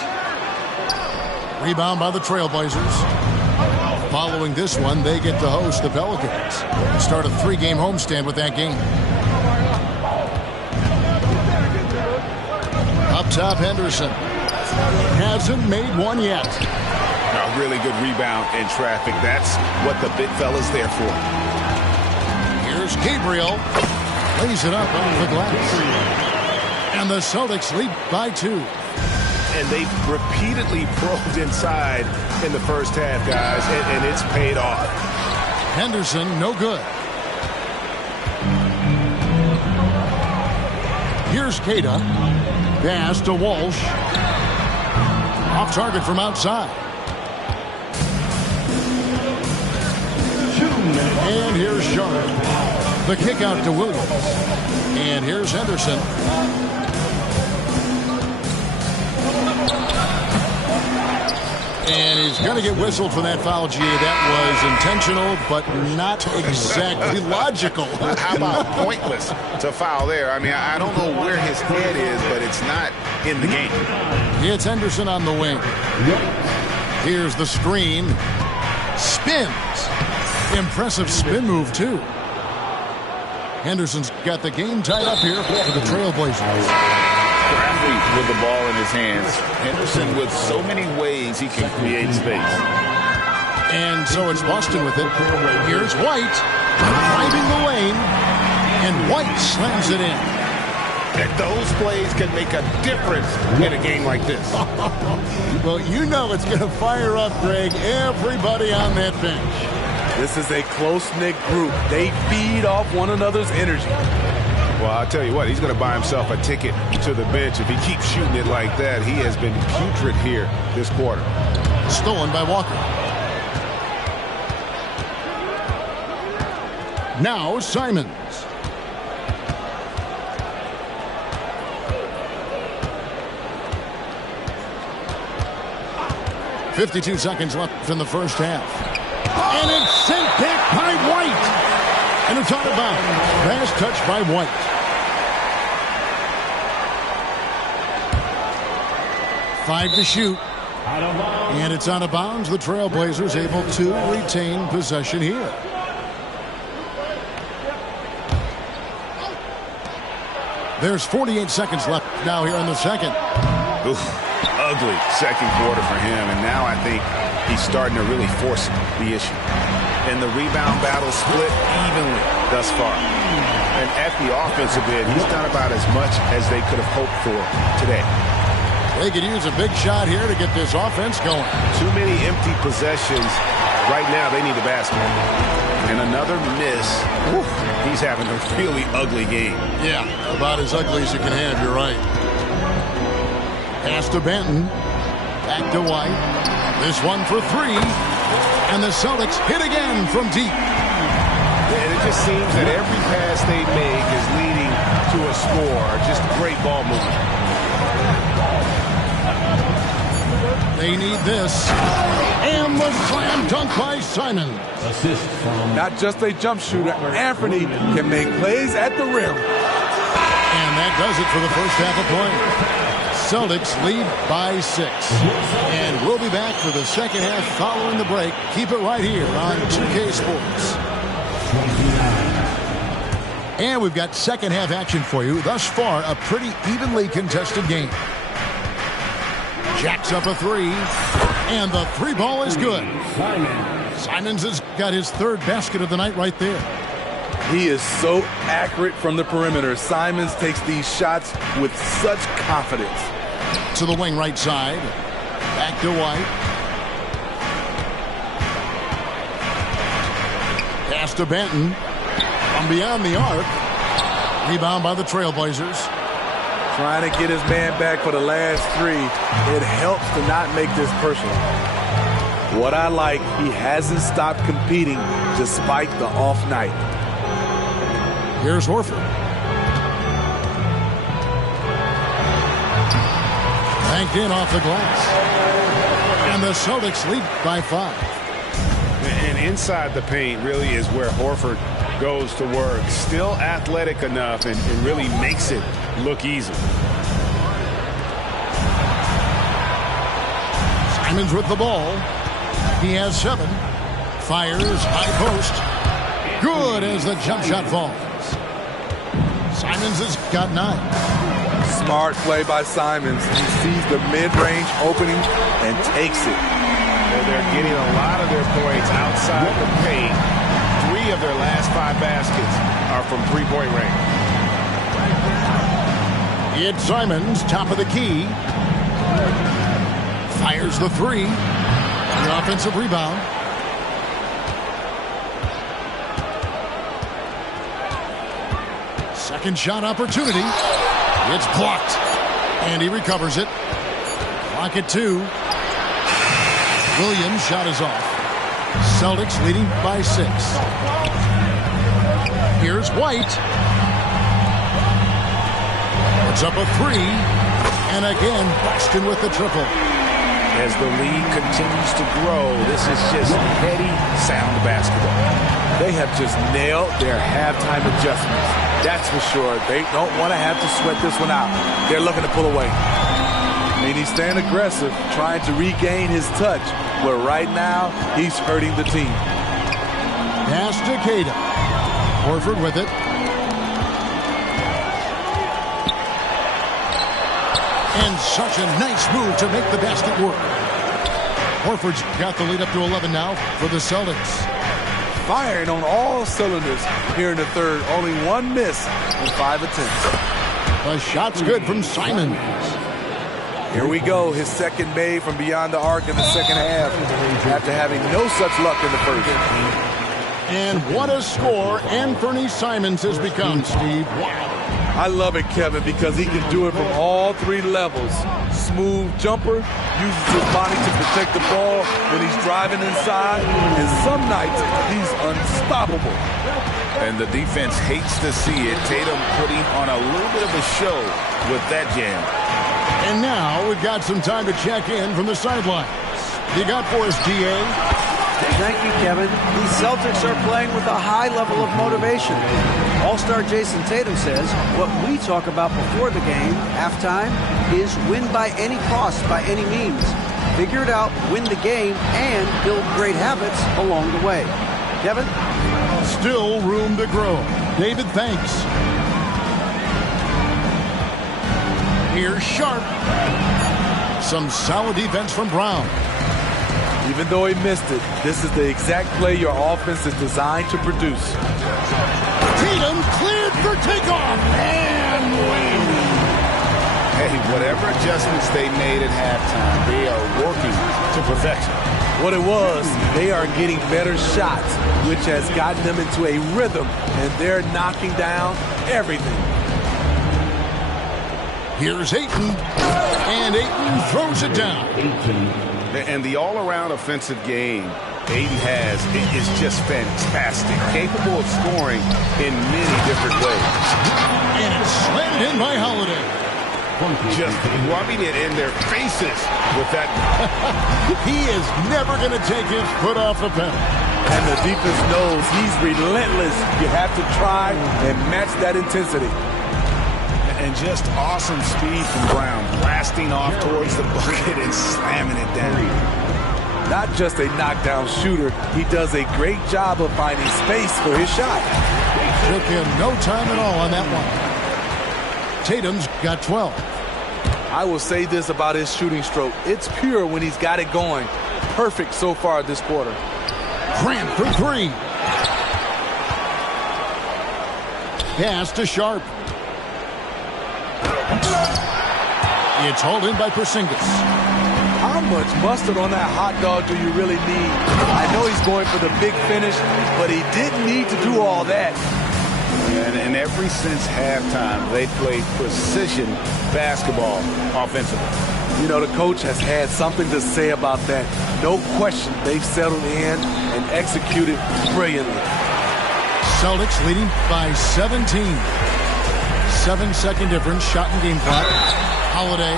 Rebound by the Trailblazers. Following this one, they get to host the Pelicans. Start a 3-game homestand with that game. Up top, Henderson. Hasn't made one yet. A really good rebound in traffic. That's what the big fella's there for. Here's Gabriel. Lays it up off the glass. And the Celtics lead by 2. And they've repeatedly probed inside in the first half, guys, and it's paid off. Henderson, no good. Here's Keita. Pass to Walsh. Off target from outside. And here's Sharp. The kick out to Williams. And here's Henderson. And he's going to get whistled for that foul, G. That was intentional, but not exactly logical. How about pointless to foul there? I mean, I don't know where his head is, but it's not in the game. It's Henderson on the wing. Here's the screen. Spins. Impressive spin move, too. Henderson's got the game tied up here for the Trailblazers. Athlete with the ball in his hands. Henderson with so many ways he can create space. And so it's Boston with it. Here's White driving the lane, and White slams it in. And those plays can make a difference in a game like this. Well, you know it's going to fire up, Greg, everybody on that bench. This is a close-knit group. They feed off one another's energy. Well, I'll tell you what, he's going to buy himself a ticket to the bench. If he keeps shooting it like that, he has been putrid here this quarter. Stolen by Walker. Now Simons. .52 seconds left in the first half. And it's sent back by White. And it's out of bounds. Pass touched by White. Five to shoot. And it's out of bounds. The Trailblazers able to retain possession here. There's 48 seconds left now here in the second. Oof, ugly second quarter for him. And now I think he's starting to really force the issue. And the rebound battle split evenly thus far. And at the offensive end, he's done about as much as they could have hoped for today. They could use a big shot here to get this offense going. Too many empty possessions. Right now, they need a basket. And another miss. Whew, he's having a really ugly game. Yeah, about as ugly as you can have, you're right. Pass to Benton. Back to White. This one for three. And the Celtics hit again from deep. And it just seems that every pass they make is leading to a score. Just great ball movement. They need this. And the slam dunk by Simon. Assist from... Not just a jump shooter, Anthony can make plays at the rim. And that does it for the first half of play. Celtics lead by 6. And we'll be back for the second half following the break. Keep it right here on 2K Sports. And we've got second half action for you. Thus far, a pretty evenly contested game. Jacks up a 3. And the 3 ball is good. Simons has got his 3rd basket of the night right there. He is so accurate from the perimeter. Simons takes these shots with such confidence. To the wing right side. Back to White. Pass to Benton. From beyond the arc. Rebound by the Trailblazers. Trying to get his man back for the last 3. It helps to not make this personal. What I like, he hasn't stopped competing despite the off night. Here's Horford. Banked in off the glass. And the Celtics lead by 5. And inside the paint really is where Horford goes to work. Still athletic enough and really makes it look easy. Simons with the ball. He has 7. Fires high post. Good as the jump shot falls. Simons has got 9. Smart play by Simons. He sees the mid-range opening and takes it. They're getting a lot of their points outside the paint. 3 of their last 5 baskets are from three-point range. It's Simons, top of the key. Fires the 3. The offensive rebound. Second shot opportunity. It's blocked. And he recovers it. Clock at 2. Williams' shot is off. Celtics leading by 6. Here's White. It's up a 3. And again, Boston with the triple. As the lead continues to grow, this is just heady, sound basketball. They have just nailed their halftime adjustments. That's for sure. They don't want to have to sweat this one out. They're looking to pull away. And he's staying aggressive, trying to regain his touch. But right now, he's hurting the team. Pass to Cada. Horford with it. And such a nice move to make the basket work. Horford's got the lead up to 11 now for the Celtics. Firing on all cylinders here in the third. Only 1 miss in 5 attempts. The shot's good from Simons. Here we go. His second made from beyond the arc in the second half after having no such luck in the first. And what a score Anthony Simons has become, Steve. Wow. I love it, Kevin, because he can do it from all 3 levels. Smooth jumper, uses his body to protect the ball when he's driving inside, and some nights he's unstoppable. And the defense hates to see it. Tatum putting on a little bit of a show with that jam. And now we've got some time to check in from the sidelines. You got for us, DA? Thank you, Kevin. These Celtics are playing with a high level of motivation. All-star Jason Tatum says what we talk about before the game, halftime, is win by any cost, by any means. Figure it out, win the game, and build great habits along the way. Kevin? Still room to grow. David, thanks. Here's Sharp. Some solid defense from Brown. Even though he missed it, this is the exact play your offense is designed to produce. Tatum cleared for takeoff and win. Hey, whatever adjustments they made at halftime, they are working to perfection. What it was, they are getting better shots, which has gotten them into a rhythm, and they're knocking down everything. Here's Ayton, and Ayton throws it down. And the all-around offensive game Ayton has is just fantastic, capable of scoring in many different ways. And it's slammed in by Holiday. Just rubbing it in their faces with that. He is never going to take his foot off the pedal. And the defense knows he's relentless. You have to try and match that intensity. And just awesome speed from Brown, blasting off towards the bucket and slamming it down. Not just a knockdown shooter, he does a great job of finding space for his shot. Took him no time at all on that one. Tatum's got 12. I will say this about his shooting stroke. It's pure when he's got it going. Perfect so far this quarter. Grant for three. Pass to Sharp. It's hauled in by Porzingis. How much mustard on that hot dog do you really need? I know he's going for the big finish, but he didn't need to do all that. And ever since halftime, they played precision basketball offensively. You know, the coach has had something to say about that. No question, they've settled in and executed brilliantly. Celtics leading by 17. 7-second difference, shot and game clock. Holiday.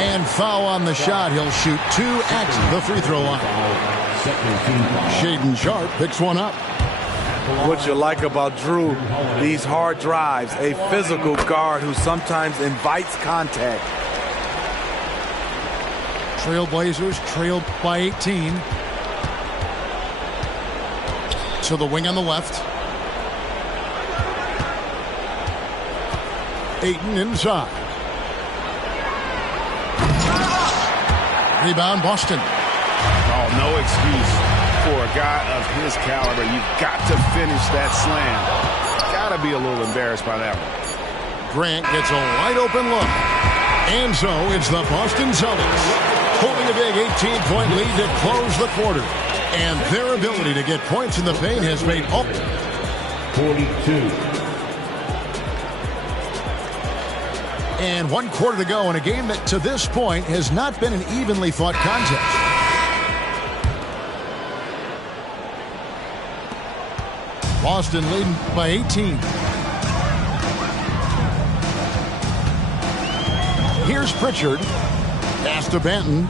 And foul on the shot. He'll shoot 2 at the free throw line. Shaedon Sharp picks one up. What you like about Drew, these hard drives, a physical guard who sometimes invites contact. Trailblazers trailed by 18. To the wing on the left. Ayton inside. Rebound Boston. Oh, no excuse for a guy of his caliber. You've got to finish that slam. Got to be a little embarrassed by that one. Grant gets a wide open look. And so it's the Boston Celtics holding a big 18-point lead to close the quarter. And their ability to get points in the paint has made up. 42. And 1 quarter to go in a game that to this point has not been an evenly fought contest. Boston leading by 18. Here's Pritchard. Pass to Benton.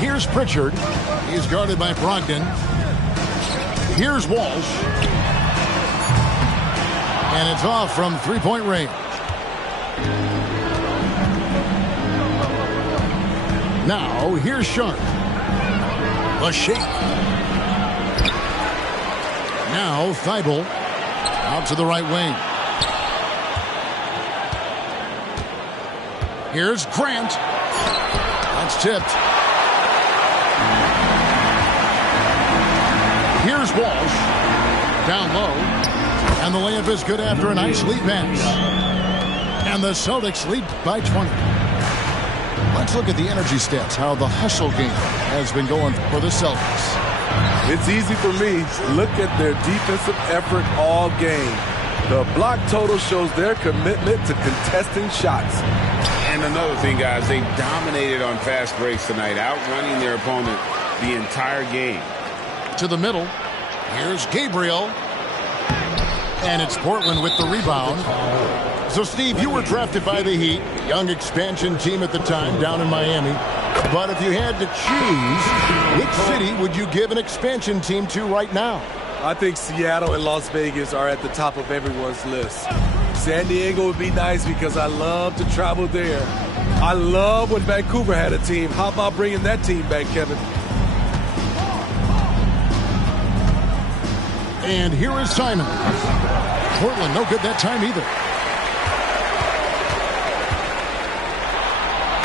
Here's Pritchard. He's guarded by Brogdon. Here's Walsh. And it's off from three-point range. Now, here's Sharp. A shake. Now, Thibault. Out to the right wing. Here's Grant. That's tipped. Here's Walsh. Down low. And the layup is good after a nice lead pass. And the Celtics lead by 20. Let's look at the energy stats, how the hustle game has been going for the Celtics. It's easy for me. Look at their defensive effort all game. The block total shows their commitment to contesting shots. And another thing, guys, they dominated on fast breaks tonight, outrunning their opponent the entire game. To the middle. Here's Gabriel. And it's Portland with the rebound. So, Steve, you were drafted by the Heat, young expansion team at the time down in Miami. But if you had to choose, which city would you give an expansion team to right now? I think Seattle and Las Vegas are at the top of everyone's list. San Diego would be nice because I love to travel there. I love when Vancouver had a team. How about bringing that team back, Kevin? And here is Simon. Portland, no good that time either.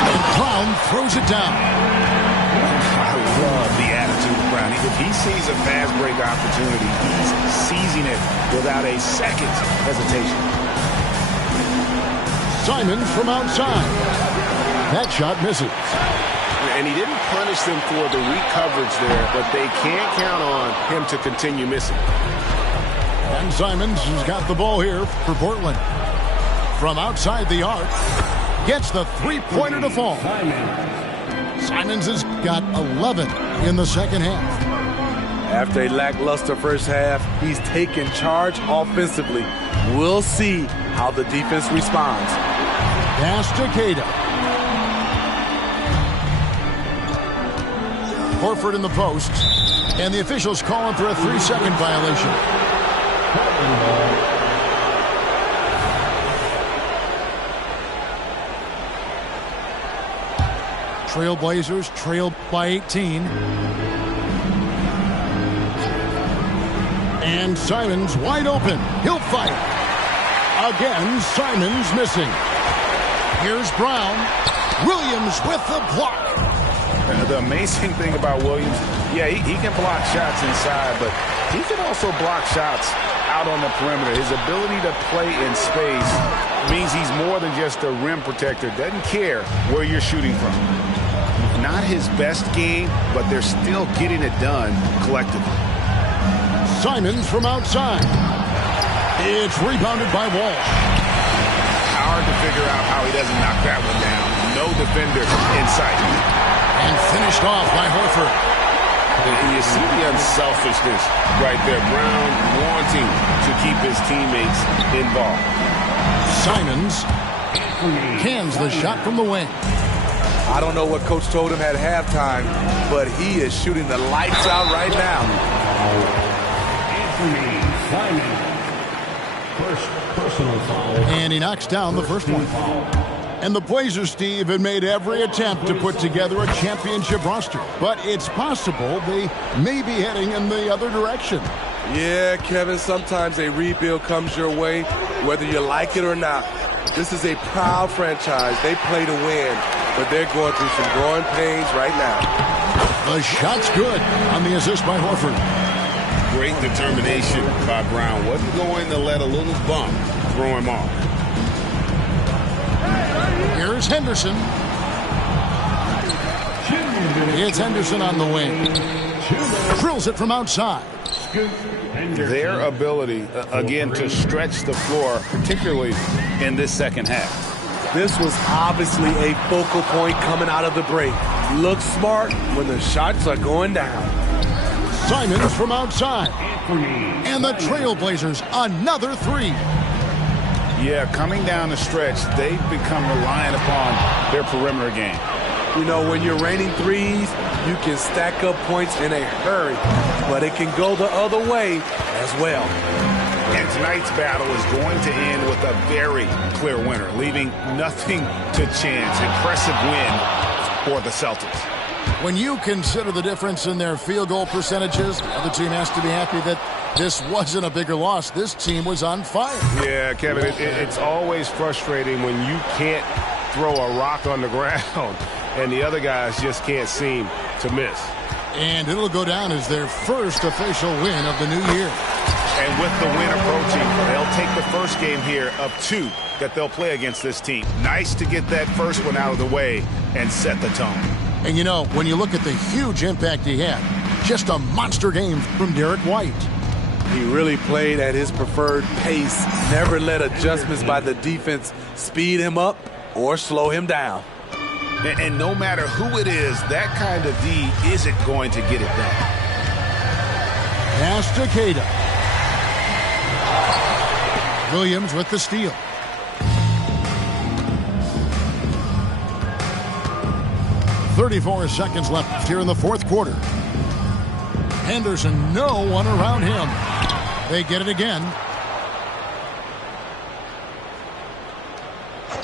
And Brown throws it down. I love the attitude of Brown. If he sees a fast break opportunity, he's seizing it without a second hesitation. Simon from outside. That shot misses. And he didn't punish them for the weak coverage there, but they can't count on him to continue missing. And Simons has got the ball here for Portland. From outside the arc, gets the three-pointer to fall. Simons has got 11 in the second half. After a lackluster first half, he's taken charge offensively. We'll see how the defense responds. Pass to Queta. Horford in the post. And the officials calling for a 3-second violation. Trailblazers trail by 18. And Simons wide open. He'll fire. Again, Simons missing. Here's Brown. Williams with the block. The amazing thing about Williams, yeah, he can block shots inside, but he can also block shots out on the perimeter. His ability to play in space means he's more than just a rim protector. Doesn't care where you're shooting from. Not his best game, but they're still getting it done collectively. Simons from outside. It's rebounded by Walsh. Hard to figure out how he doesn't knock that one down. No defender in sight. And finished off by Horford. You see the unselfishness right there. Brown wanting to keep his teammates involved. Simons cans the shot from the wing. I don't know what Coach told him at halftime, but he is shooting the lights out right now. Simon. First personal foul. And he knocks down the first one. And the Blazers, Steve, had made every attempt to put together a championship roster. But it's possible they may be heading in the other direction. Yeah, Kevin, sometimes a rebuild comes your way, whether you like it or not. This is a proud franchise. They play to win, but they're going through some growing pains right now. The shot's good on the assist by Horford. Great determination by Brown. Wasn't going to let a little bump throw him off. Here's Henderson. It's Henderson on the wing. Drills it from outside. Their ability, again, to stretch the floor, particularly in this second half. This was obviously a focal point coming out of the break. Look smart when the shots are going down. Simons from outside. And the Trailblazers, another three. Yeah, coming down the stretch, they've become reliant upon their perimeter game. You know, when you're raining threes, you can stack up points in a hurry, but it can go the other way as well. And tonight's battle is going to end with a very clear winner, leaving nothing to chance. Impressive win for the Celtics. When you consider the difference in their field goal percentages, the other team has to be happy that this wasn't a bigger loss. This team was on fire. Yeah, Kevin, it's always frustrating when you can't throw a rock on the ground and the other guys just can't seem to miss. And it'll go down as their first official win of the new year. And with the win approaching, they'll take the first game here of two that they'll play against this team. Nice to get that first one out of the way and set the tone. And you know, when you look at the huge impact he had, just a monster game from Derek White. He really played at his preferred pace, never let adjustments by the defense speed him up or slow him down. And no matter who it is, that kind of D isn't going to get it done. Pass to Queta. Williams with the steal. .34 seconds left here in the fourth quarter. Henderson, no one around him. They get it again.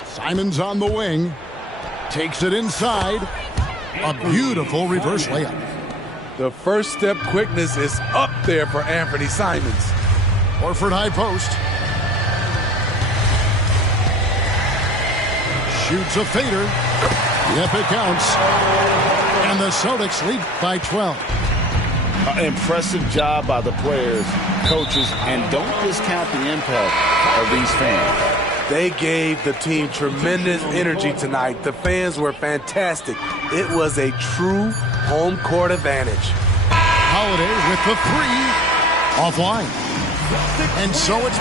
Simons on the wing. Takes it inside. A beautiful reverse layup. The first step quickness is up there for Anthony Simons. Horford high post. Shoots a fader. Yep, it counts. And the Celtics lead by 12. Impressive job by the players, coaches, and don't discount the impact of these fans. They gave the team tremendous energy tonight. The fans were fantastic. It was a true home court advantage. Holiday with the three. Offline. And so it's...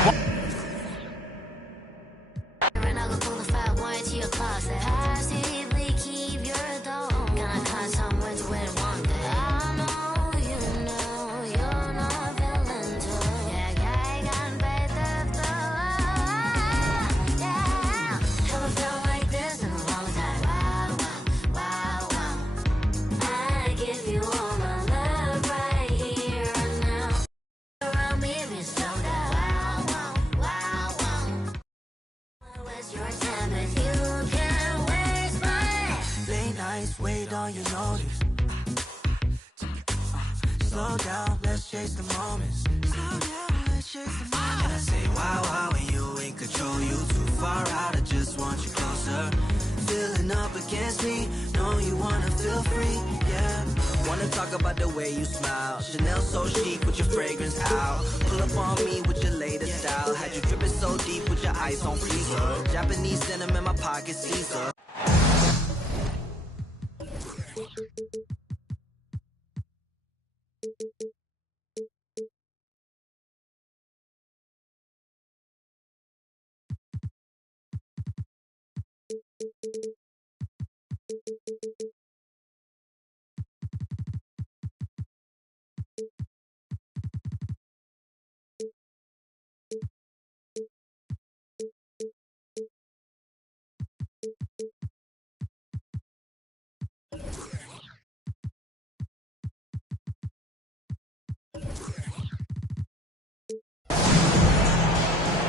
nights wait on your notice. Slow down, let's chase the moments. Slow down, let's chase the moments. And I say, wow, when you in control, you too far out, I just want you closer. Feeling up against me, know you wanna feel free, yeah. Wanna talk about the way you smile. Chanel so chic with your fragrance out. Pull up on me with your latest style. Had you dripping so deep with your eyes on freezer. Japanese denim in my pocket, Caesar.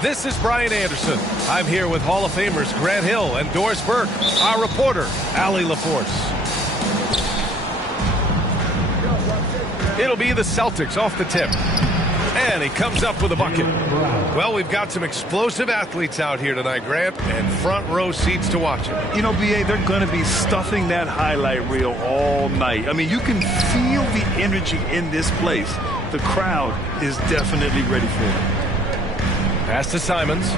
This is Brian Anderson. I'm here with Hall of Famers Grant Hill and Doris Burke, our reporter, Allie LaForce. It'll be the Celtics off the tip. And he comes up with a bucket. Well, we've got some explosive athletes out here tonight, Grant, and front row seats to watch it. You know, B.A., they're going to be stuffing that highlight reel all night. I mean, you can feel the energy in this place. The crowd is definitely ready for it. Pass to Simons.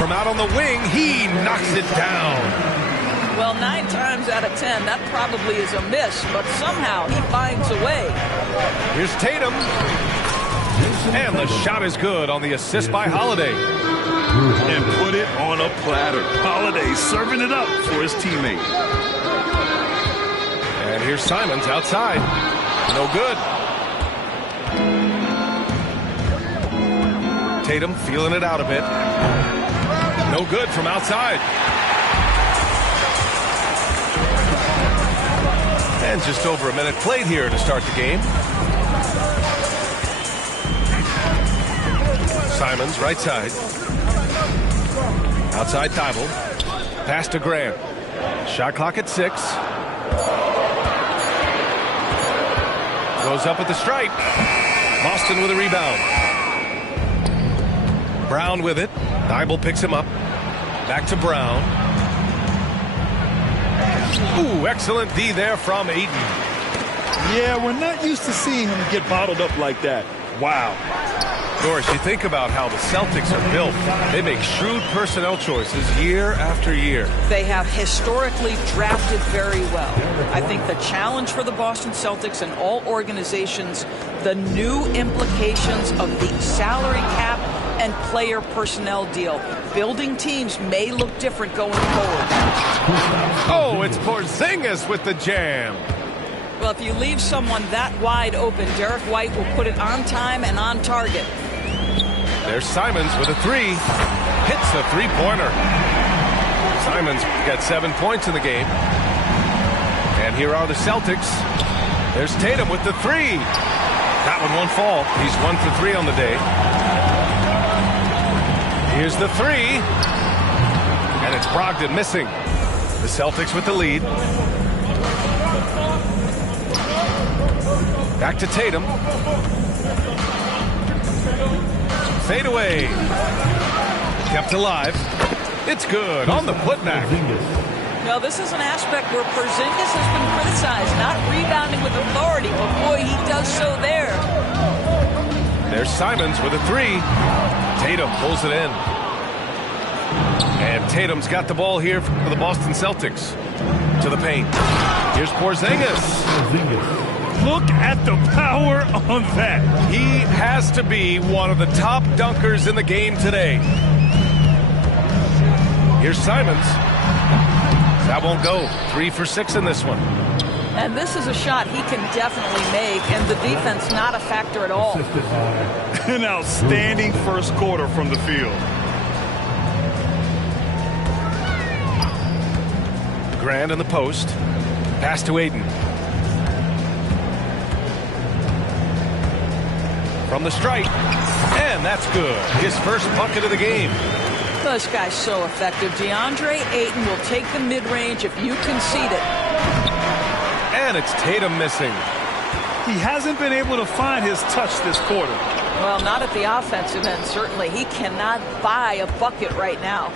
From out on the wing, he knocks it down. Well, 9 times out of 10, that probably is a miss, but somehow he finds a way. Here's Tatum. And the shot is good on the assist by Holiday. And put it on a platter. Holiday serving it up for his teammate. And here's Simons outside. No good. Tatum feeling it out a bit. No good from outside. And just over a minute played here to start the game. Simons, right side. Outside Thibault. Pass to Grant. Shot clock at 6. Goes up at the stripe. Boston with a rebound. Brown with it. Thibault picks him up. Back to Brown. Ooh, excellent D there from Ayton. Yeah, we're not used to seeing him get bottled up like that. Wow. Doris, you think about how the Celtics are built. They make shrewd personnel choices year after year. They have historically drafted very well. I think the challenge for the Boston Celtics and all organizations, the new implications of the salary cap and player personnel deal. Building teams may look different going forward. Oh, it's Porzingis with the jam. Well, if you leave someone that wide open, Derek White will put it on time and on target. There's Simons with a 3. Hits a three-pointer. Simons got 7 points in the game. And here are the Celtics. There's Tatum with the 3. That one won't fall. He's 1 for 3 on the day. Here's the 3. And it's Brogdon missing. The Celtics with the lead. Back to Tatum. Fade away. Kept alive. It's good on the putback. Now, this is an aspect where Porzingis has been criticized, not rebounding with authority, but boy, he does so there. There's Simons with a 3. Tatum pulls it in. And Tatum's got the ball here for the Boston Celtics. To the paint. Here's Porzingis. Look at the power on that. He has to be one of the top dunkers in the game today. Here's Simons. That won't go. 3 for 6 in this one. And this is a shot he can definitely make, and the defense not a factor at all. An outstanding first quarter from the field. Grant in the post. Pass to Ayton. From the stripe. And that's good. His first bucket of the game. Well, this guy's so effective. DeAndre Ayton will take the mid-range if you concede it. And it's Tatum missing. He hasn't been able to find his touch this quarter. Well, not at the offensive end, certainly. He cannot buy a bucket right now.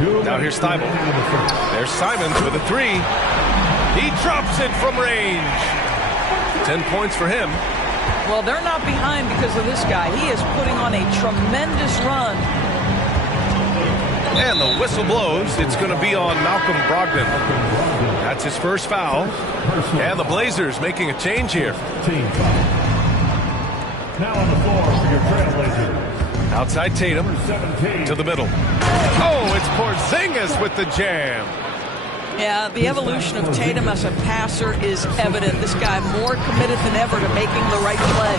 Now here's Steibel. There's Simons with a three. He drops it from range. 10 points for him. Well, they're not behind because of this guy. He is putting on a tremendous run. And the whistle blows. It's going to be on Malcolm Brogdon. That's his first foul. And the Blazers making a change here. Now on the floor for your Trailblazers. Outside Tatum to the middle. Oh, it's Porzingis with the jam. Yeah, the evolution of Tatum as a passer is evident. This guy more committed than ever to making the right play.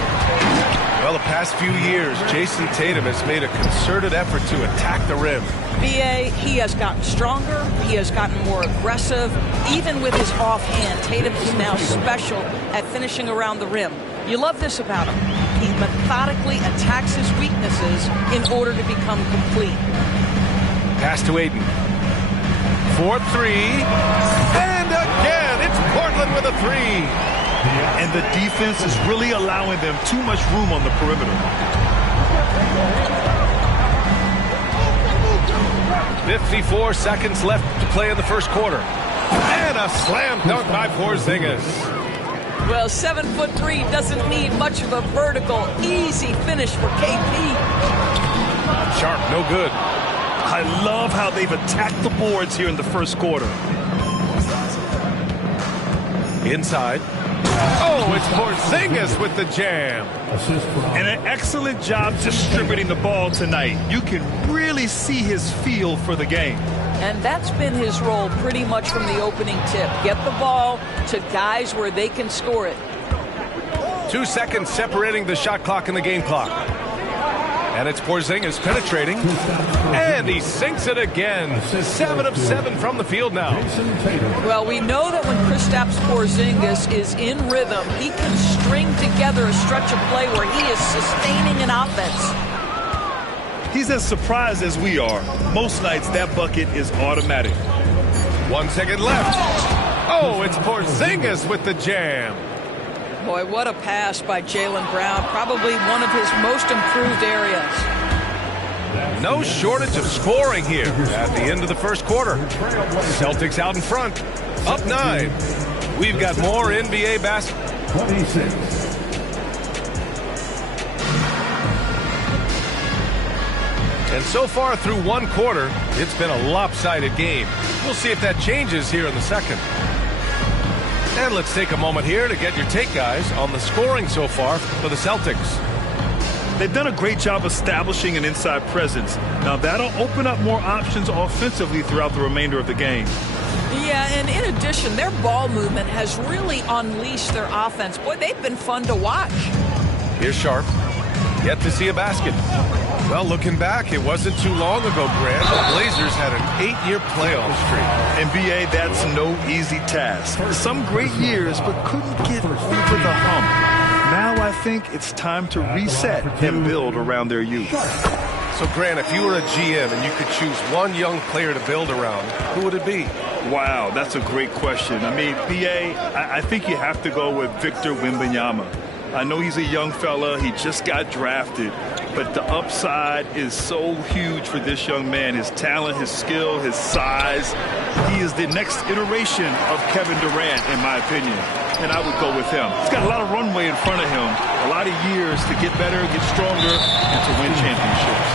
Well, the past few years, Jason Tatum has made a concerted effort to attack the rim. BA, he has gotten stronger. He has gotten more aggressive. Even with his offhand, Tatum is now special at finishing around the rim. You love this about him. He methodically attacks his weaknesses in order to become complete. Pass to Ayton. 4-3. And again, it's Portland with a three. And the defense is really allowing them too much room on the perimeter. 54 seconds left to play in the first quarter. And a slam dunk by Porzingis. Well, 7'3" doesn't need much of a vertical. Easy finish for KP. Sharp, no good. I love how they've attacked the boards here in the first quarter. Inside. Oh, it's Porzingis with the jam. And an excellent job distributing the ball tonight. You can really see his feel for the game. And that's been his role pretty much from the opening tip. Get the ball to guys where they can score it. 2 seconds separating the shot clock and the game clock. And it's Porzingis penetrating. And he sinks it again. 7 of 7 from the field now. Well, we know that when Kristaps Porzingis is in rhythm, he can string together a stretch of play where he is sustaining an offense. He's as surprised as we are. Most nights, that bucket is automatic. 1 second left. Oh, it's Porzingis with the jam. Boy, what a pass by Jaylen Brown. Probably one of his most improved areas. No shortage of scoring here at the end of the first quarter. Celtics out in front. Up 9. We've got more NBA basketball. 26. And so far through one quarter, it's been a lopsided game. We'll see if that changes here in the second. And let's take a moment here to get your take, guys, on the scoring so far for the Celtics. They've done a great job establishing an inside presence. Now, that'll open up more options offensively throughout the remainder of the game. Yeah, and in addition, their ball movement has really unleashed their offense. Boy, they've been fun to watch. Here's Sharp. Yet to see a basket. Well, looking back, it wasn't too long ago, Grant. The Blazers had an 8-year playoff streak. NBA, that's no easy task. Some great years, but couldn't get over the hump. Now I think it's time to reset and build around their youth. So, Grant, if you were a GM and you could choose one young player to build around, who would it be? Wow, that's a great question. I mean, BA, I think you have to go with Victor Wembanyama. I know he's a young fella. He just got drafted. But the upside is so huge for this young man. His talent, his skill, his size. He is the next iteration of Kevin Durant, in my opinion. And I would go with him. He's got a lot of runway in front of him. A lot of years to get better, get stronger, and to win championships.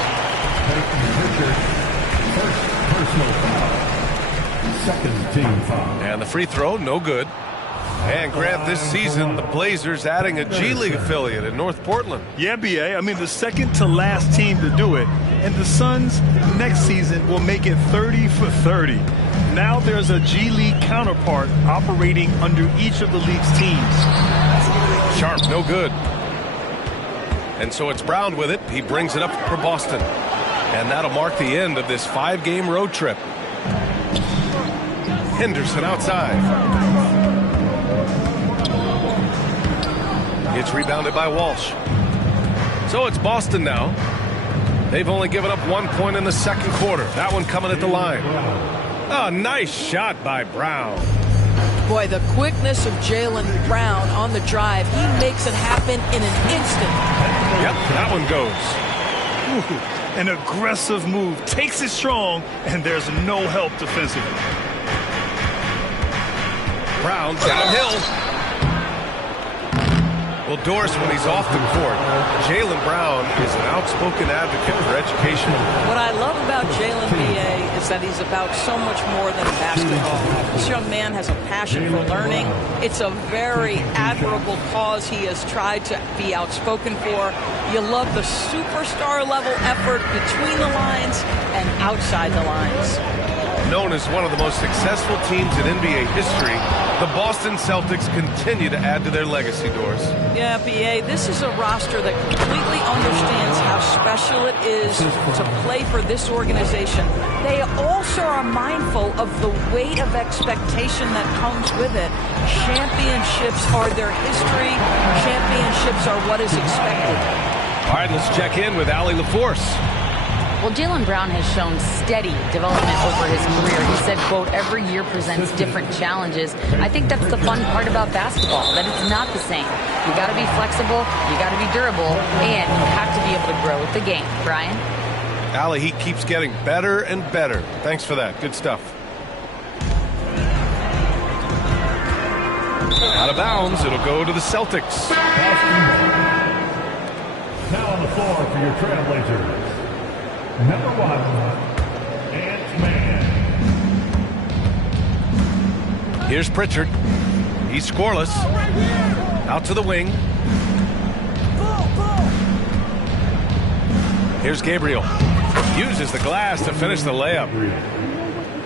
First personal foul. Second team foul. And the free throw, no good. And, Grant, this season, the Blazers adding a G League affiliate in North Portland. Yeah, BA. I mean, the second to last team to do it. And the Suns next season will make it 30 for 30. Now there's a G League counterpart operating under each of the league's teams. Sharp, no good. And so it's Brown with it. He brings it up for Boston. And that'll mark the end of this 5-game road trip. Henderson outside. It's rebounded by Walsh. So it's Boston now. They've only given up 1 point in the second quarter. That one coming at the line. Oh, nice shot by Brown. Boy, the quickness of Jaylen Brown on the drive. He makes it happen in an instant. Yep, that one goes. Ooh, an aggressive move. Takes it strong, and there's no help defensively. Brown downhill. Well, Doris, when he's off the court, Jaylen Brown is an outspoken advocate for education. What I love about Jaylen, B.A., is that he's about so much more than basketball. This young man has a passion for learning. It's a very admirable cause he has tried to be outspoken for. You love the superstar level effort between the lines and outside the lines. Known as one of the most successful teams in NBA history, the Boston Celtics continue to add to their legacy, Doris. Yeah, B.A., this is a roster that completely understands how special it is to play for this organization. They also are mindful of the weight of expectation that comes with it. Championships are their history. Championships are what is expected. All right, let's check in with Allie LaForce. Well, Jaylen Brown has shown steady development over his career. He said, quote, every year presents different challenges. I think that's the fun part about basketball, that it's not the same. You got to be flexible, you got to be durable, and you have to be able to grow with the game. Brian? Allie, he keeps getting better and better. Thanks for that. Good stuff. Out of bounds, it'll go to the Celtics. Now on the floor for your Trailblazers. Number 1, Ant-Man. Here's Pritchard. He's scoreless. Out to the wing. Here's Gabriel. Uses the glass to finish the layup.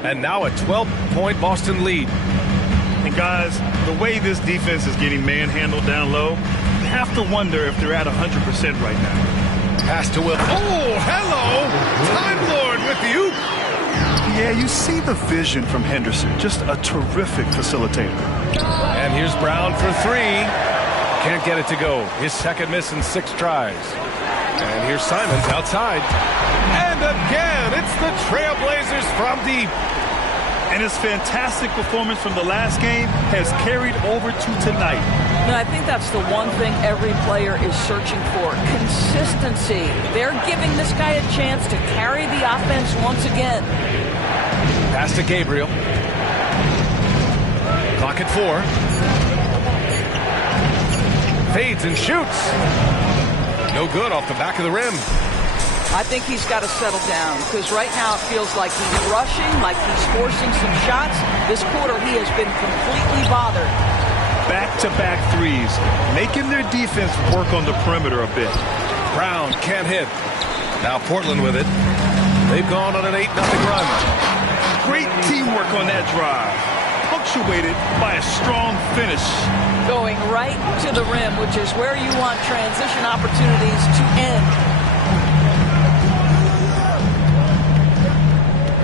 And now a 12-point Boston lead. And guys, the way this defense is getting manhandled down low, you have to wonder if they're at 100% right now. Pass to Will. Oh, hello! Time Lord with you. Yeah, you see the vision from Henderson. Just a terrific facilitator. And here's Brown for 3. Can't get it to go. His second miss in 6 tries. And here's Simons outside. And again, it's the Trailblazers from deep. And his fantastic performance from the last game has carried over to tonight. And I think that's the one thing every player is searching for. Consistency. They're giving this guy a chance to carry the offense once again. Pass to Gabriel. Clock at 4. Fades and shoots. No good off the back of the rim. I think he's got to settle down because right now it feels like he's rushing, like he's forcing some shots. This quarter he has been completely bothered. Back-to-back threes, making their defense work on the perimeter a bit. Brown can't hit. Now Portland with it. They've gone on an 8-0 run. Great teamwork on that drive. Punctuated by a strong finish. Going right to the rim, which is where you want transition opportunities to end.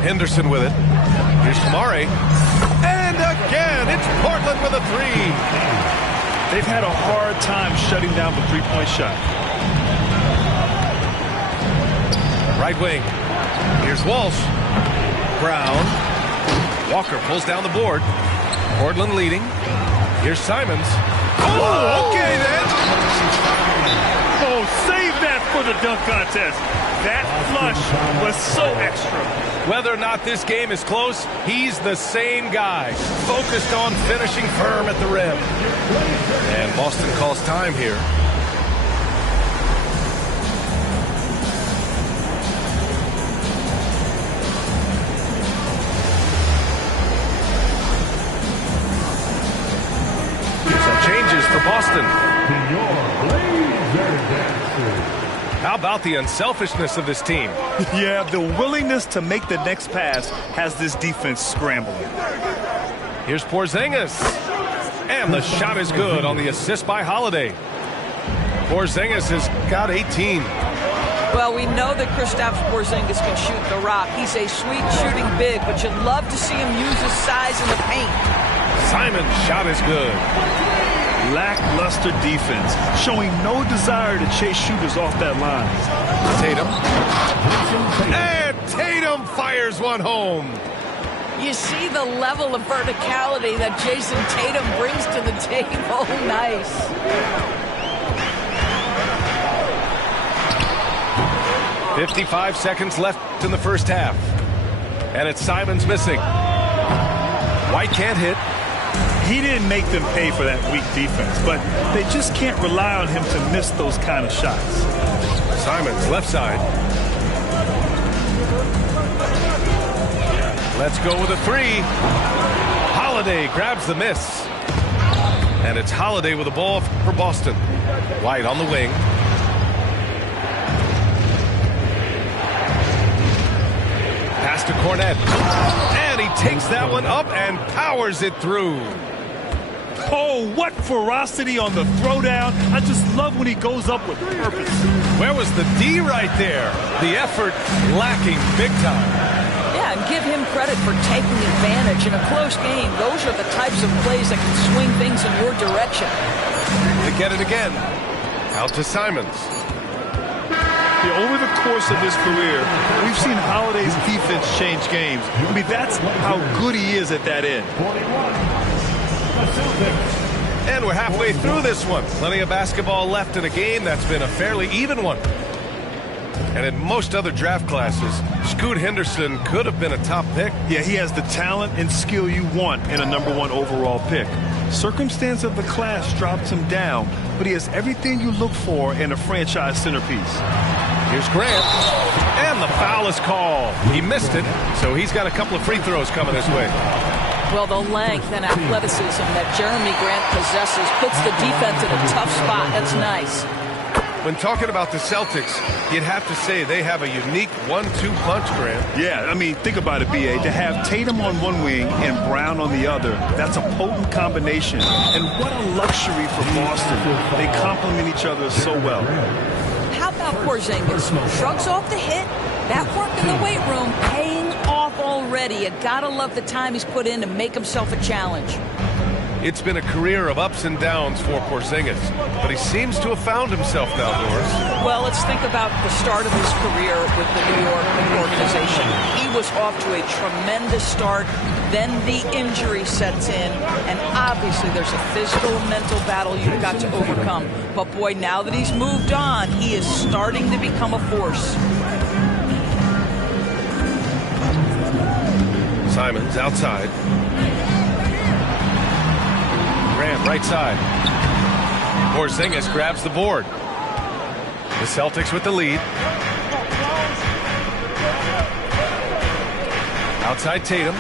Henderson with it. Here's Kamari. And again, it's Portland with a 3. They've had a hard time shutting down the three-point shot. Right wing. Here's Walsh. Brown. Walker pulls down the board. Portland leading. Here's Simons. Oh, okay then. Oh, save that for the dunk contest. That flush was so extra. Whether or not this game is close, he's the same guy, focused on finishing firm at the rim. And Boston calls time here. Some changes for Boston. How about the unselfishness of this team? Yeah, the willingness to make the next pass has this defense scrambling. Here's Porzingis. And the shot is good on the assist by Holiday. Porzingis has got 18. Well, we know that Kristaps Porzingis can shoot the rock. He's a sweet shooting big, but you'd love to see him use his size in the paint. Simon's shot is good. lackluster defense, showing no desire to chase shooters off that line. Tatum. And Tatum fires one home. You see the level of verticality that Jason Tatum brings to the table. Nice. .55 seconds left in the first half. And it's Simons missing. White can't hit. He didn't make them pay for that weak defense, but they just can't rely on him to miss those kind of shots. Simons, left side. Let's go with a three. Holiday grabs the miss. And it's Holiday with the ball for Boston. White on the wing. Pass to Cornette. And he takes that one up and powers it through. Oh, what ferocity on the throwdown. I just love when he goes up with purpose. Where was the D right there? The effort lacking big time. Yeah, and give him credit for taking advantage in a close game. Those are the types of plays that can swing things in your direction. To get it again. Out to Simons. Yeah, over the course of his career, we've seen Holiday's defense change games. I mean, that's how good he is at that end. And we're halfway through this one. Plenty of basketball left in a game that's been a fairly even one. And in most other draft classes, Scoot Henderson could have been a top pick. Yeah, he has the talent and skill you want in a #1 overall pick. Circumstance of the class drops him down, but he has everything you look for in a franchise centerpiece. Here's Grant. And the foul is called. He missed it, so he's got a couple of free throws coming his way. Well, the length and athleticism that Jeremy Grant possesses puts the defense in a tough spot. That's nice. When talking about the Celtics, you'd have to say they have a unique 1-2 punch, Grant. Yeah, I mean, think about it, B.A. To have Tatum on one wing and Brown on the other, that's a potent combination. And what a luxury for Boston. They complement each other so well. How about Porzingis? Shrugs off the hit. That work in the weight room paying off already. You gotta love the time he's put in to make himself a challenge. It's been a career of ups and downs for Porzingis, but he seems to have found himself now, Doris. Well, let's think about the start of his career with the New York organization. He was off to a tremendous start. Then the injury sets in, and obviously there's a physical and mental battle you've got to overcome. But boy, now that he's moved on, he is starting to become a force. Simons outside. Grant right side. Porzingis grabs the board. The Celtics with the lead. Outside Tatum.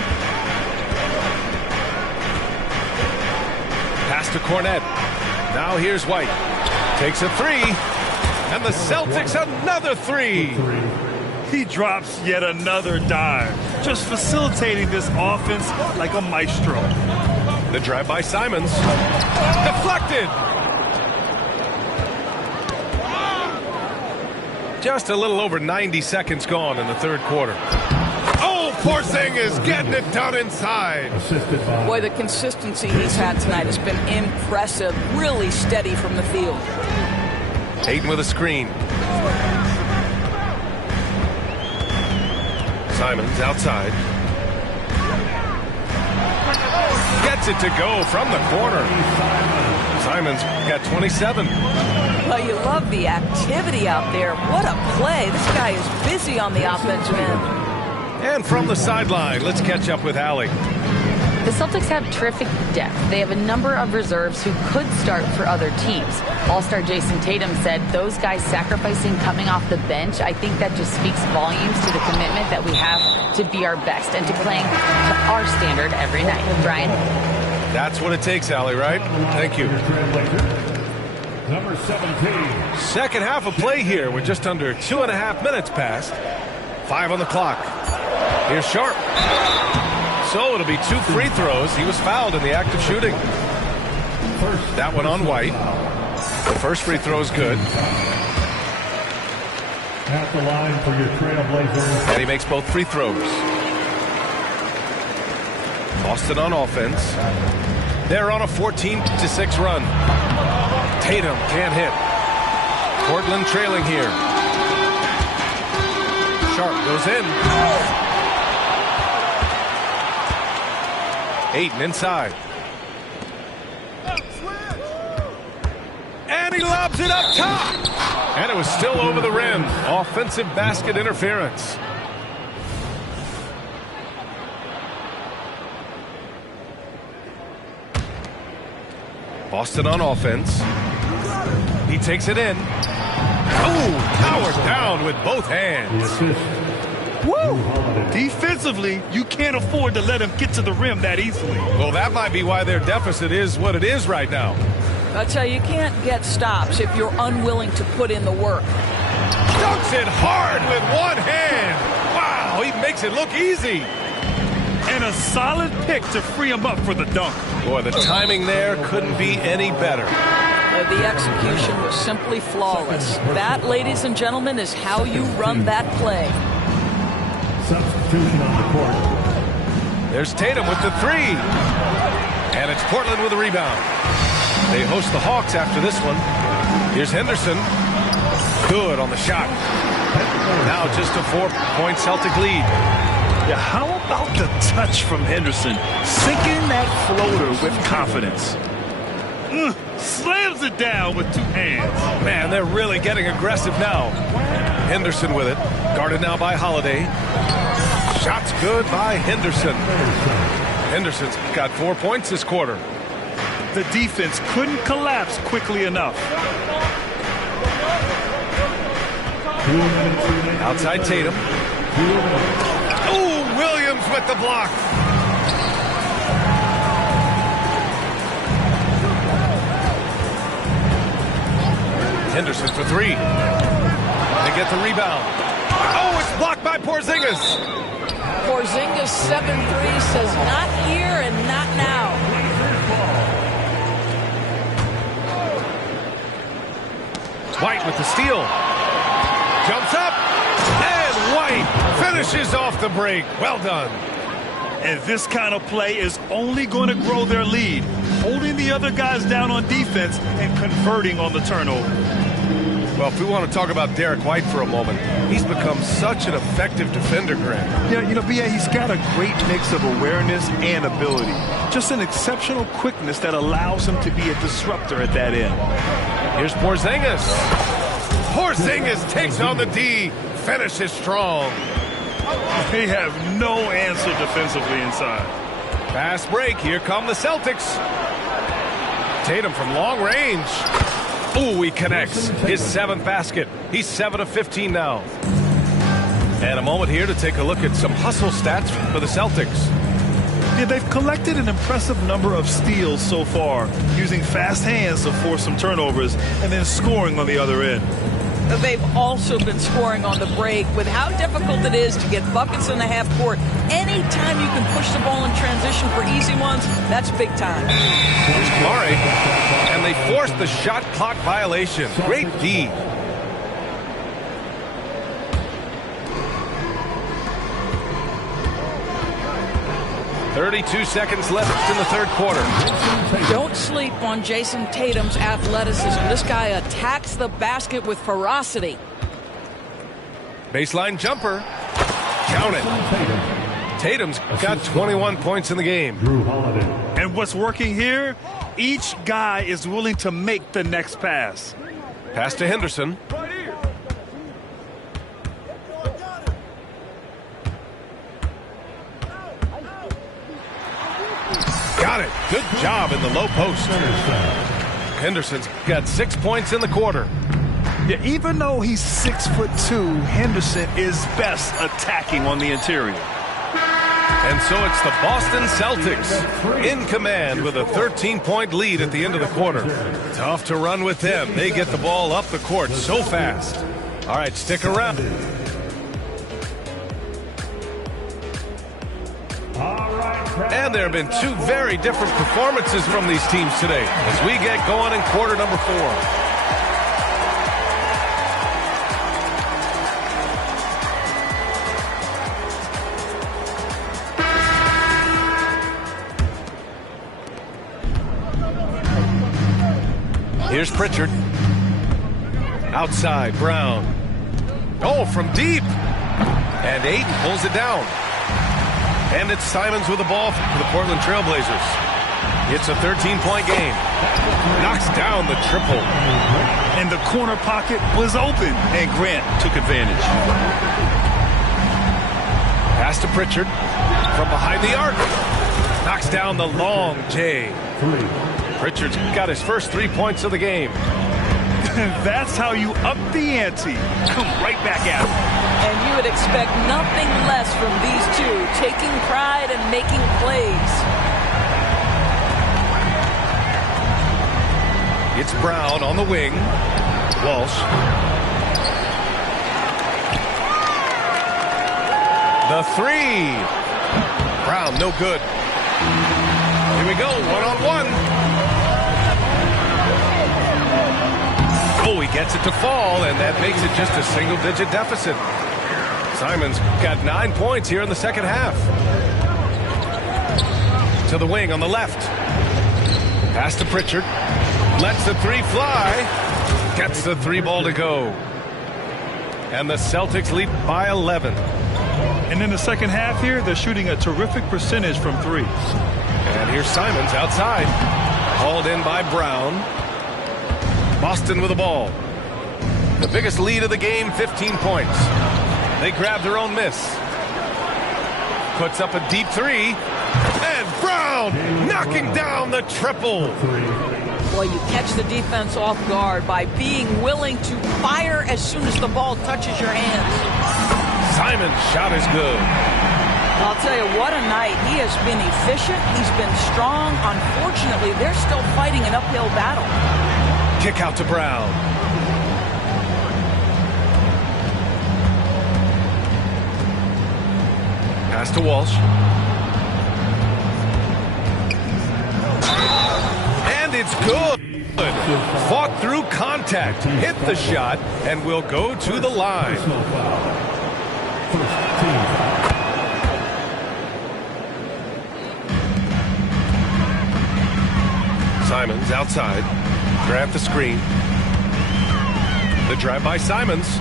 Pass to Cornette. Now here's White. Takes a three. And the Celtics another three. He drops yet another dime, just facilitating this offense like a maestro. The drive by Simons. Deflected. Just a little over 90 seconds gone in the third quarter. Oh, Porzingis getting it done inside. Boy, the consistency he's had tonight has been impressive. Really steady from the field. Ayton with a screen. Simons outside. Gets it to go from the corner. Simons got 27. Well, you love the activity out there. What a play. This guy is busy on the offensive end. And from the sideline, let's catch up with Allie. The Celtics have terrific depth. They have a number of reserves who could start for other teams. All-star Jason Tatum said those guys sacrificing coming off the bench, I think that just speaks volumes to the commitment that we have to be our best and to playing to our standard every night. Brian? That's what it takes, Allie, right? Thank you. Number 17. Second half of play here. We're just under 2.5 minutes past. 5 on the clock. Here's Sharp. So it'll be 2 free throws. He was fouled in the act of shooting. That one on White. The first free throw is good. At the line for your Trailblazers. And he makes both free throws. Boston on offense. They're on a 14-6 run. Tatum can't hit. Portland trailing here. Sharp goes in. Ayton inside. And he lobs it up top. And it was still over the rim. Offensive basket interference. Boston on offense. He takes it in. Oh, powered down with both hands. Woo! Defensively, you can't afford to let him get to the rim that easily. Well, that might be why their deficit is what it is right now. I tell you, you can't get stops if you're unwilling to put in the work. Dunks it hard with one hand. Wow, he makes it look easy. And a solid pick to free him up for the dunk. Boy, the timing there couldn't be any better. The execution was simply flawless. That, ladies and gentlemen, is how you run that play. Substitution on the court. There's Tatum with the three. And it's Portland with a rebound. They host the Hawks after this one. Here's Henderson. Good on the shot. Now just a 4-point Celtic lead. Yeah, how about the touch from Henderson? Sinking that floater with confidence. Slams it down with two hands. Man, they're really getting aggressive now. Henderson with it. Guarded now by Holiday. Shots good by Henderson. Henderson's got 4 points this quarter. The defense couldn't collapse quickly enough. Outside Tatum. Oh, Williams with the block. Henderson for three. They get the rebound. Oh, it's blocked by Porzingis. Porzingis 7-3 says not here and not now. White with the steal. Jumps up. And White finishes off the break. Well done. And this kind of play is only going to grow their lead. Holding the other guys down on defense and converting on the turnover. Well, if we want to talk about Derek White for a moment, he's become such an effective defender, Grant. Yeah, you know, B.A., he's got a great mix of awareness and ability. Just an exceptional quickness that allows him to be a disruptor at that end. Here's Porzingis. Porzingis takes on the D. Finishes strong. They have no answer defensively inside. Fast break. Here come the Celtics. Tatum from long range. Ooh, he connects. His 7th basket. He's 7 of 15 now. And a moment here to take a look at some hustle stats for the Celtics. Yeah, they've collected an impressive number of steals so far, using fast hands to force some turnovers and then scoring on the other end. They've also been scoring on the break. With how difficult it is to get buckets in the half court, anytime you can push the ball in transition for easy ones, that's big time. Here's Murray, and they forced the shot clock violation. Great D. .32 seconds left in the third quarter. Don't sleep on Jason Tatum's athleticism. This guy attacks the basket with ferocity. Baseline jumper. Count it. Tatum's got 21 points in the game. And what's working here? Each guy is willing to make the next pass. Pass to Henderson. Got it. Good job in the low post. Henderson's got 6 points in the quarter. Yeah, even though he's 6'2", Henderson is best attacking on the interior. And so it's the Boston Celtics in command with a 13-point lead at the end of the quarter. Tough to run with them. They get the ball up the court so fast. All right, stick around. And there have been two very different performances from these teams today as we get going in quarter number 4. Here's Pritchard. Outside, Brown. Oh, from deep. And Ayton pulls it down. And it's Simons with the ball for the Portland Trailblazers. It's a 13-point game. Knocks down the triple. And the corner pocket was open, and Grant took advantage. Pass to Pritchard from behind the arc. Knocks down the long J. Pritchard's got his first 3 points of the game. That's how you up the ante. Come right back at him. And you would expect nothing less from these two, taking pride and making plays. It's Brown on the wing. Walsh. The three. Brown, no good. Here we go, one-on-one. Oh, he gets it to fall, and that makes it just a single-digit deficit. Simons got 9 points here in the second half. To the wing on the left. Pass to Pritchard. Lets the three fly. Gets the three ball to go. And the Celtics lead by 11. And in the second half here, they're shooting a terrific percentage from threes. And here's Simons outside. Hauled in by Brown. Boston with the ball. The biggest lead of the game, 15 points. They grab their own miss. Puts up a deep three. And Brown knocking down the triple. Well, you catch the defense off guard by being willing to fire as soon as the ball touches your hands. Simon's shot is good. I'll tell you what a night. He has been efficient. He's been strong. Unfortunately, they're still fighting an uphill battle. Kick out to Brown. Pass to Walsh. And it's good. Fought through contact, hit the shot, and will go to the line. Simons outside. Grab the screen. The drive by Simons.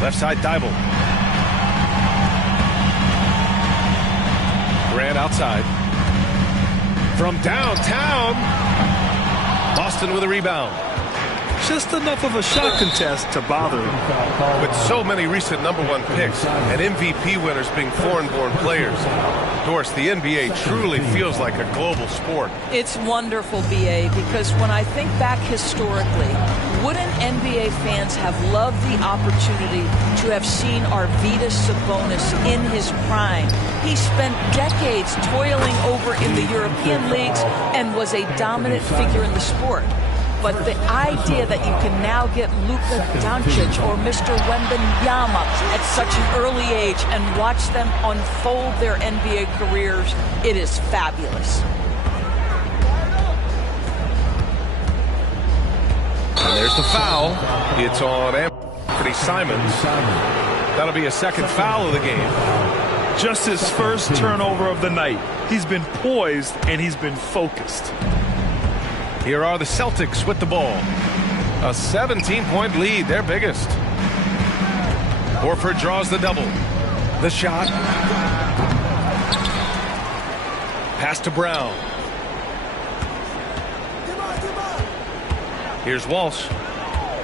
Left side Thibault. Grant outside. From downtown. Boston with a rebound. Just enough of a shot contest to bother him. With so many recent #1 picks and MVP winners being foreign-born players, Doris, the NBA truly feels like a global sport. It's wonderful, BA, because when I think back historically, wouldn't NBA fans have loved the opportunity to have seen Arvydas Sabonis in his prime? He spent decades toiling over in the European leagues and was a dominant figure in the sport. But the idea that you can now get Luka Doncic or Mr. Wembanyama at such an early age and watch them unfold their NBA careers, it is fabulous. And there's the foul. It's on Anthony Simons. That'll be a second foul of the game. Just his first turnover of the night. He's been poised and he's been focused. Here are the Celtics with the ball. A 17-point lead, their biggest. Horford draws the double. The shot. Pass to Brown. Here's Walsh.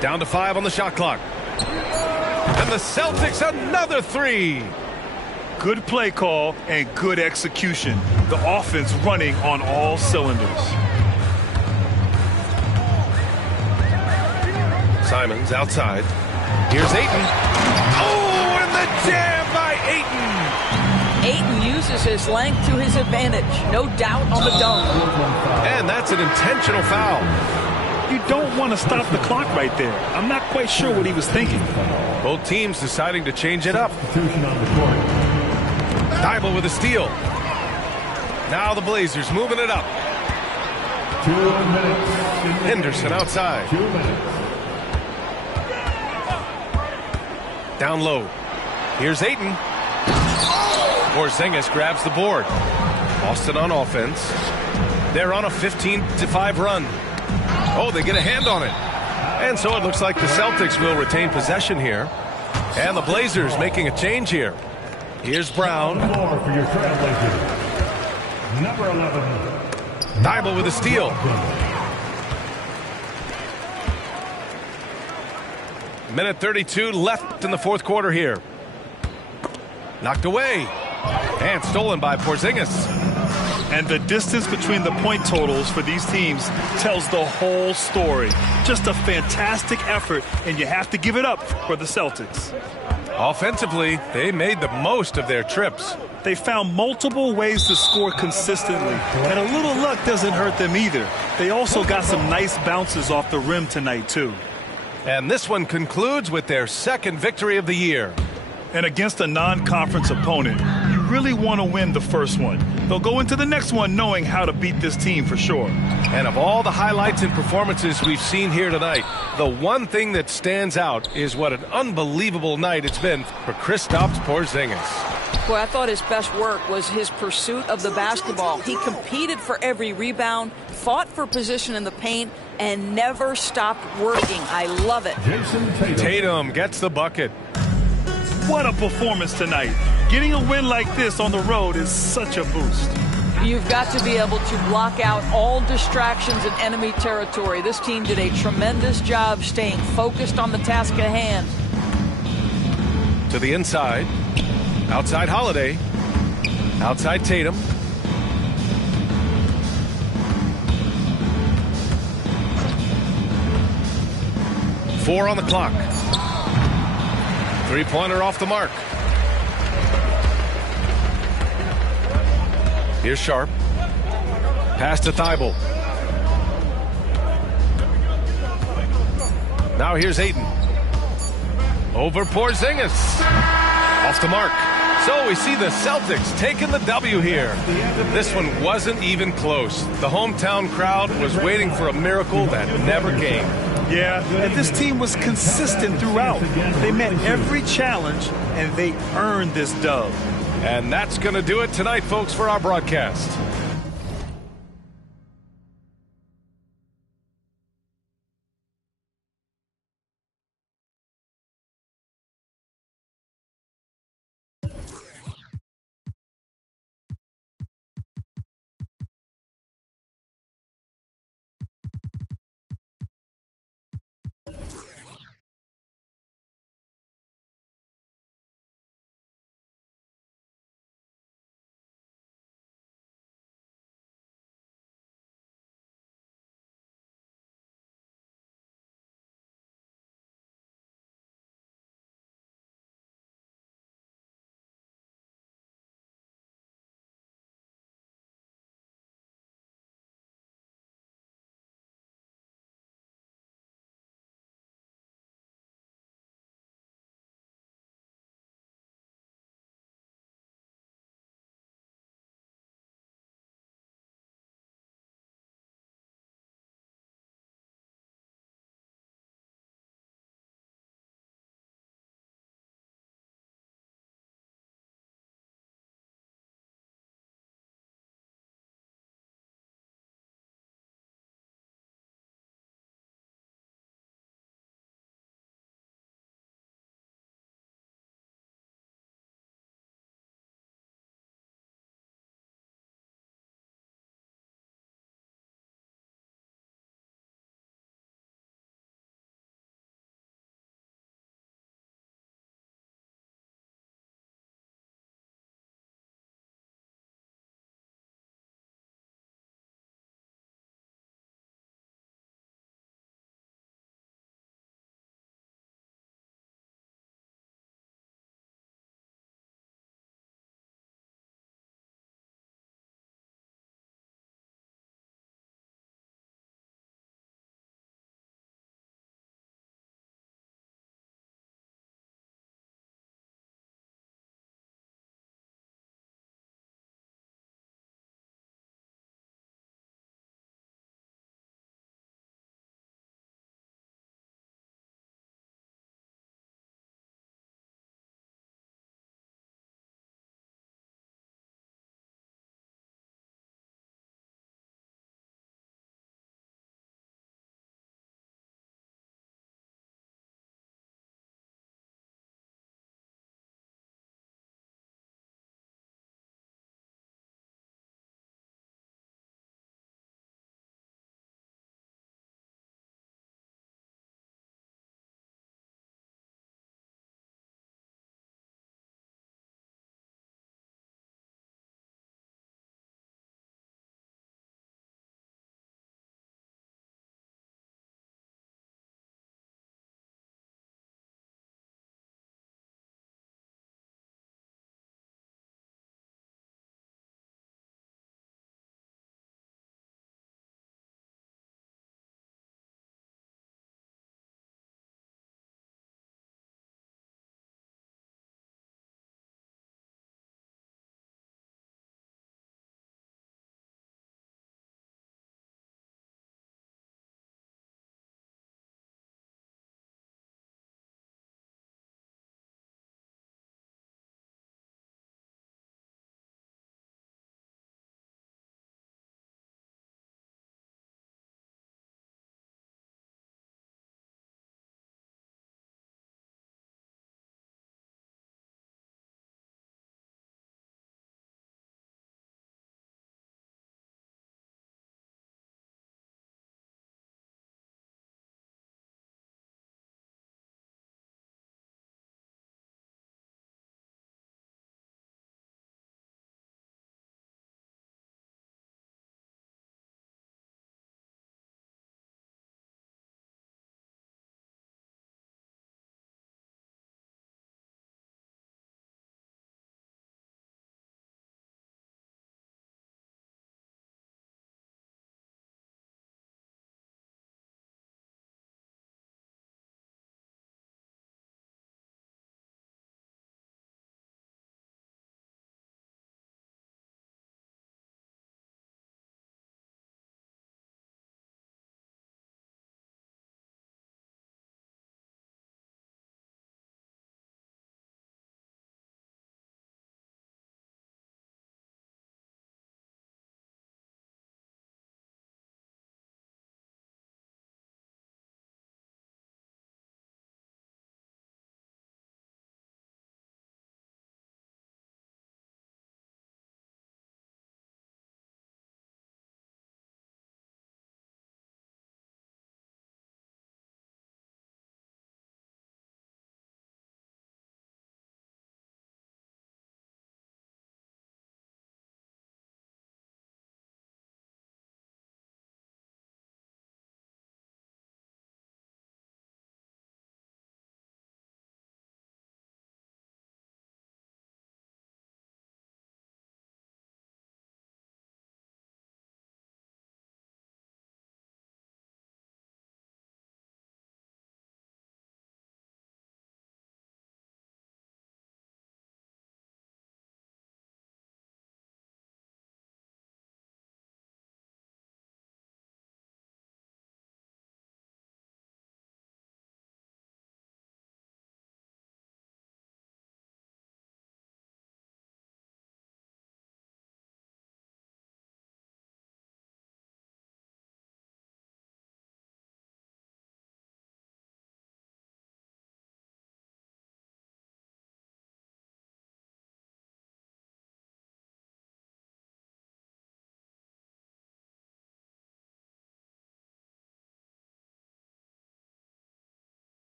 Down to 5 on the shot clock. And the Celtics another three. Good play call and good execution. The offense running on all cylinders. Simons outside. Here's Ayton. Oh, and the jam by Ayton. Ayton uses his length to his advantage. No doubt on the dunk. And that's an intentional foul. You don't want to stop the clock right there. I'm not quite sure what he was thinking. Both teams deciding to change it up. Thibault with a steal. Now the Blazers moving it up. 2 minutes. Henderson outside. 2 minutes. Down low. Here's Ayton. Porzingis grabs the board. Boston on offense. They're on a 15-5 run. Oh, they get a hand on it. And so it looks like the Celtics will retain possession here. And the Blazers making a change here. Here's Brown. For your Trailblazers, number 11. Thibault with a steal. Minute 32 left in the fourth quarter here. Knocked away. And stolen by Porzingis. And the distance between the point totals for these teams tells the whole story. Just a fantastic effort, and you have to give it up for the Celtics. Offensively, they made the most of their trips. They found multiple ways to score consistently, and a little luck doesn't hurt them either. They also got some nice bounces off the rim tonight, too. And this one concludes with their second victory of the year. And against a non-conference opponent, you really want to win the first one. They'll go into the next one knowing how to beat this team for sure. And of all the highlights and performances we've seen here tonight, the one thing that stands out is what an unbelievable night it's been for Kristaps Porzingis. Boy, I thought his best work was his pursuit of the basketball. He competed for every rebound, fought for position in the paint, and never stopped working. I love it. Tatum gets the bucket. What a performance tonight. Getting a win like this on the road is such a boost. You've got to be able to block out all distractions in enemy territory. This team did a tremendous job staying focused on the task at hand. To the inside. Outside Holiday. Outside Tatum. Four on the clock. Three-pointer off the mark. Here's Sharp. Pass to Thibault. Now here's Ayton. Over Porzingis. Off the mark. So we see the Celtics taking the W here. This one wasn't even close. The hometown crowd was waiting for a miracle that never came. Yeah, and this team was consistent throughout. They met every challenge, and they earned this dub. And that's going to do it tonight, folks, for our broadcast.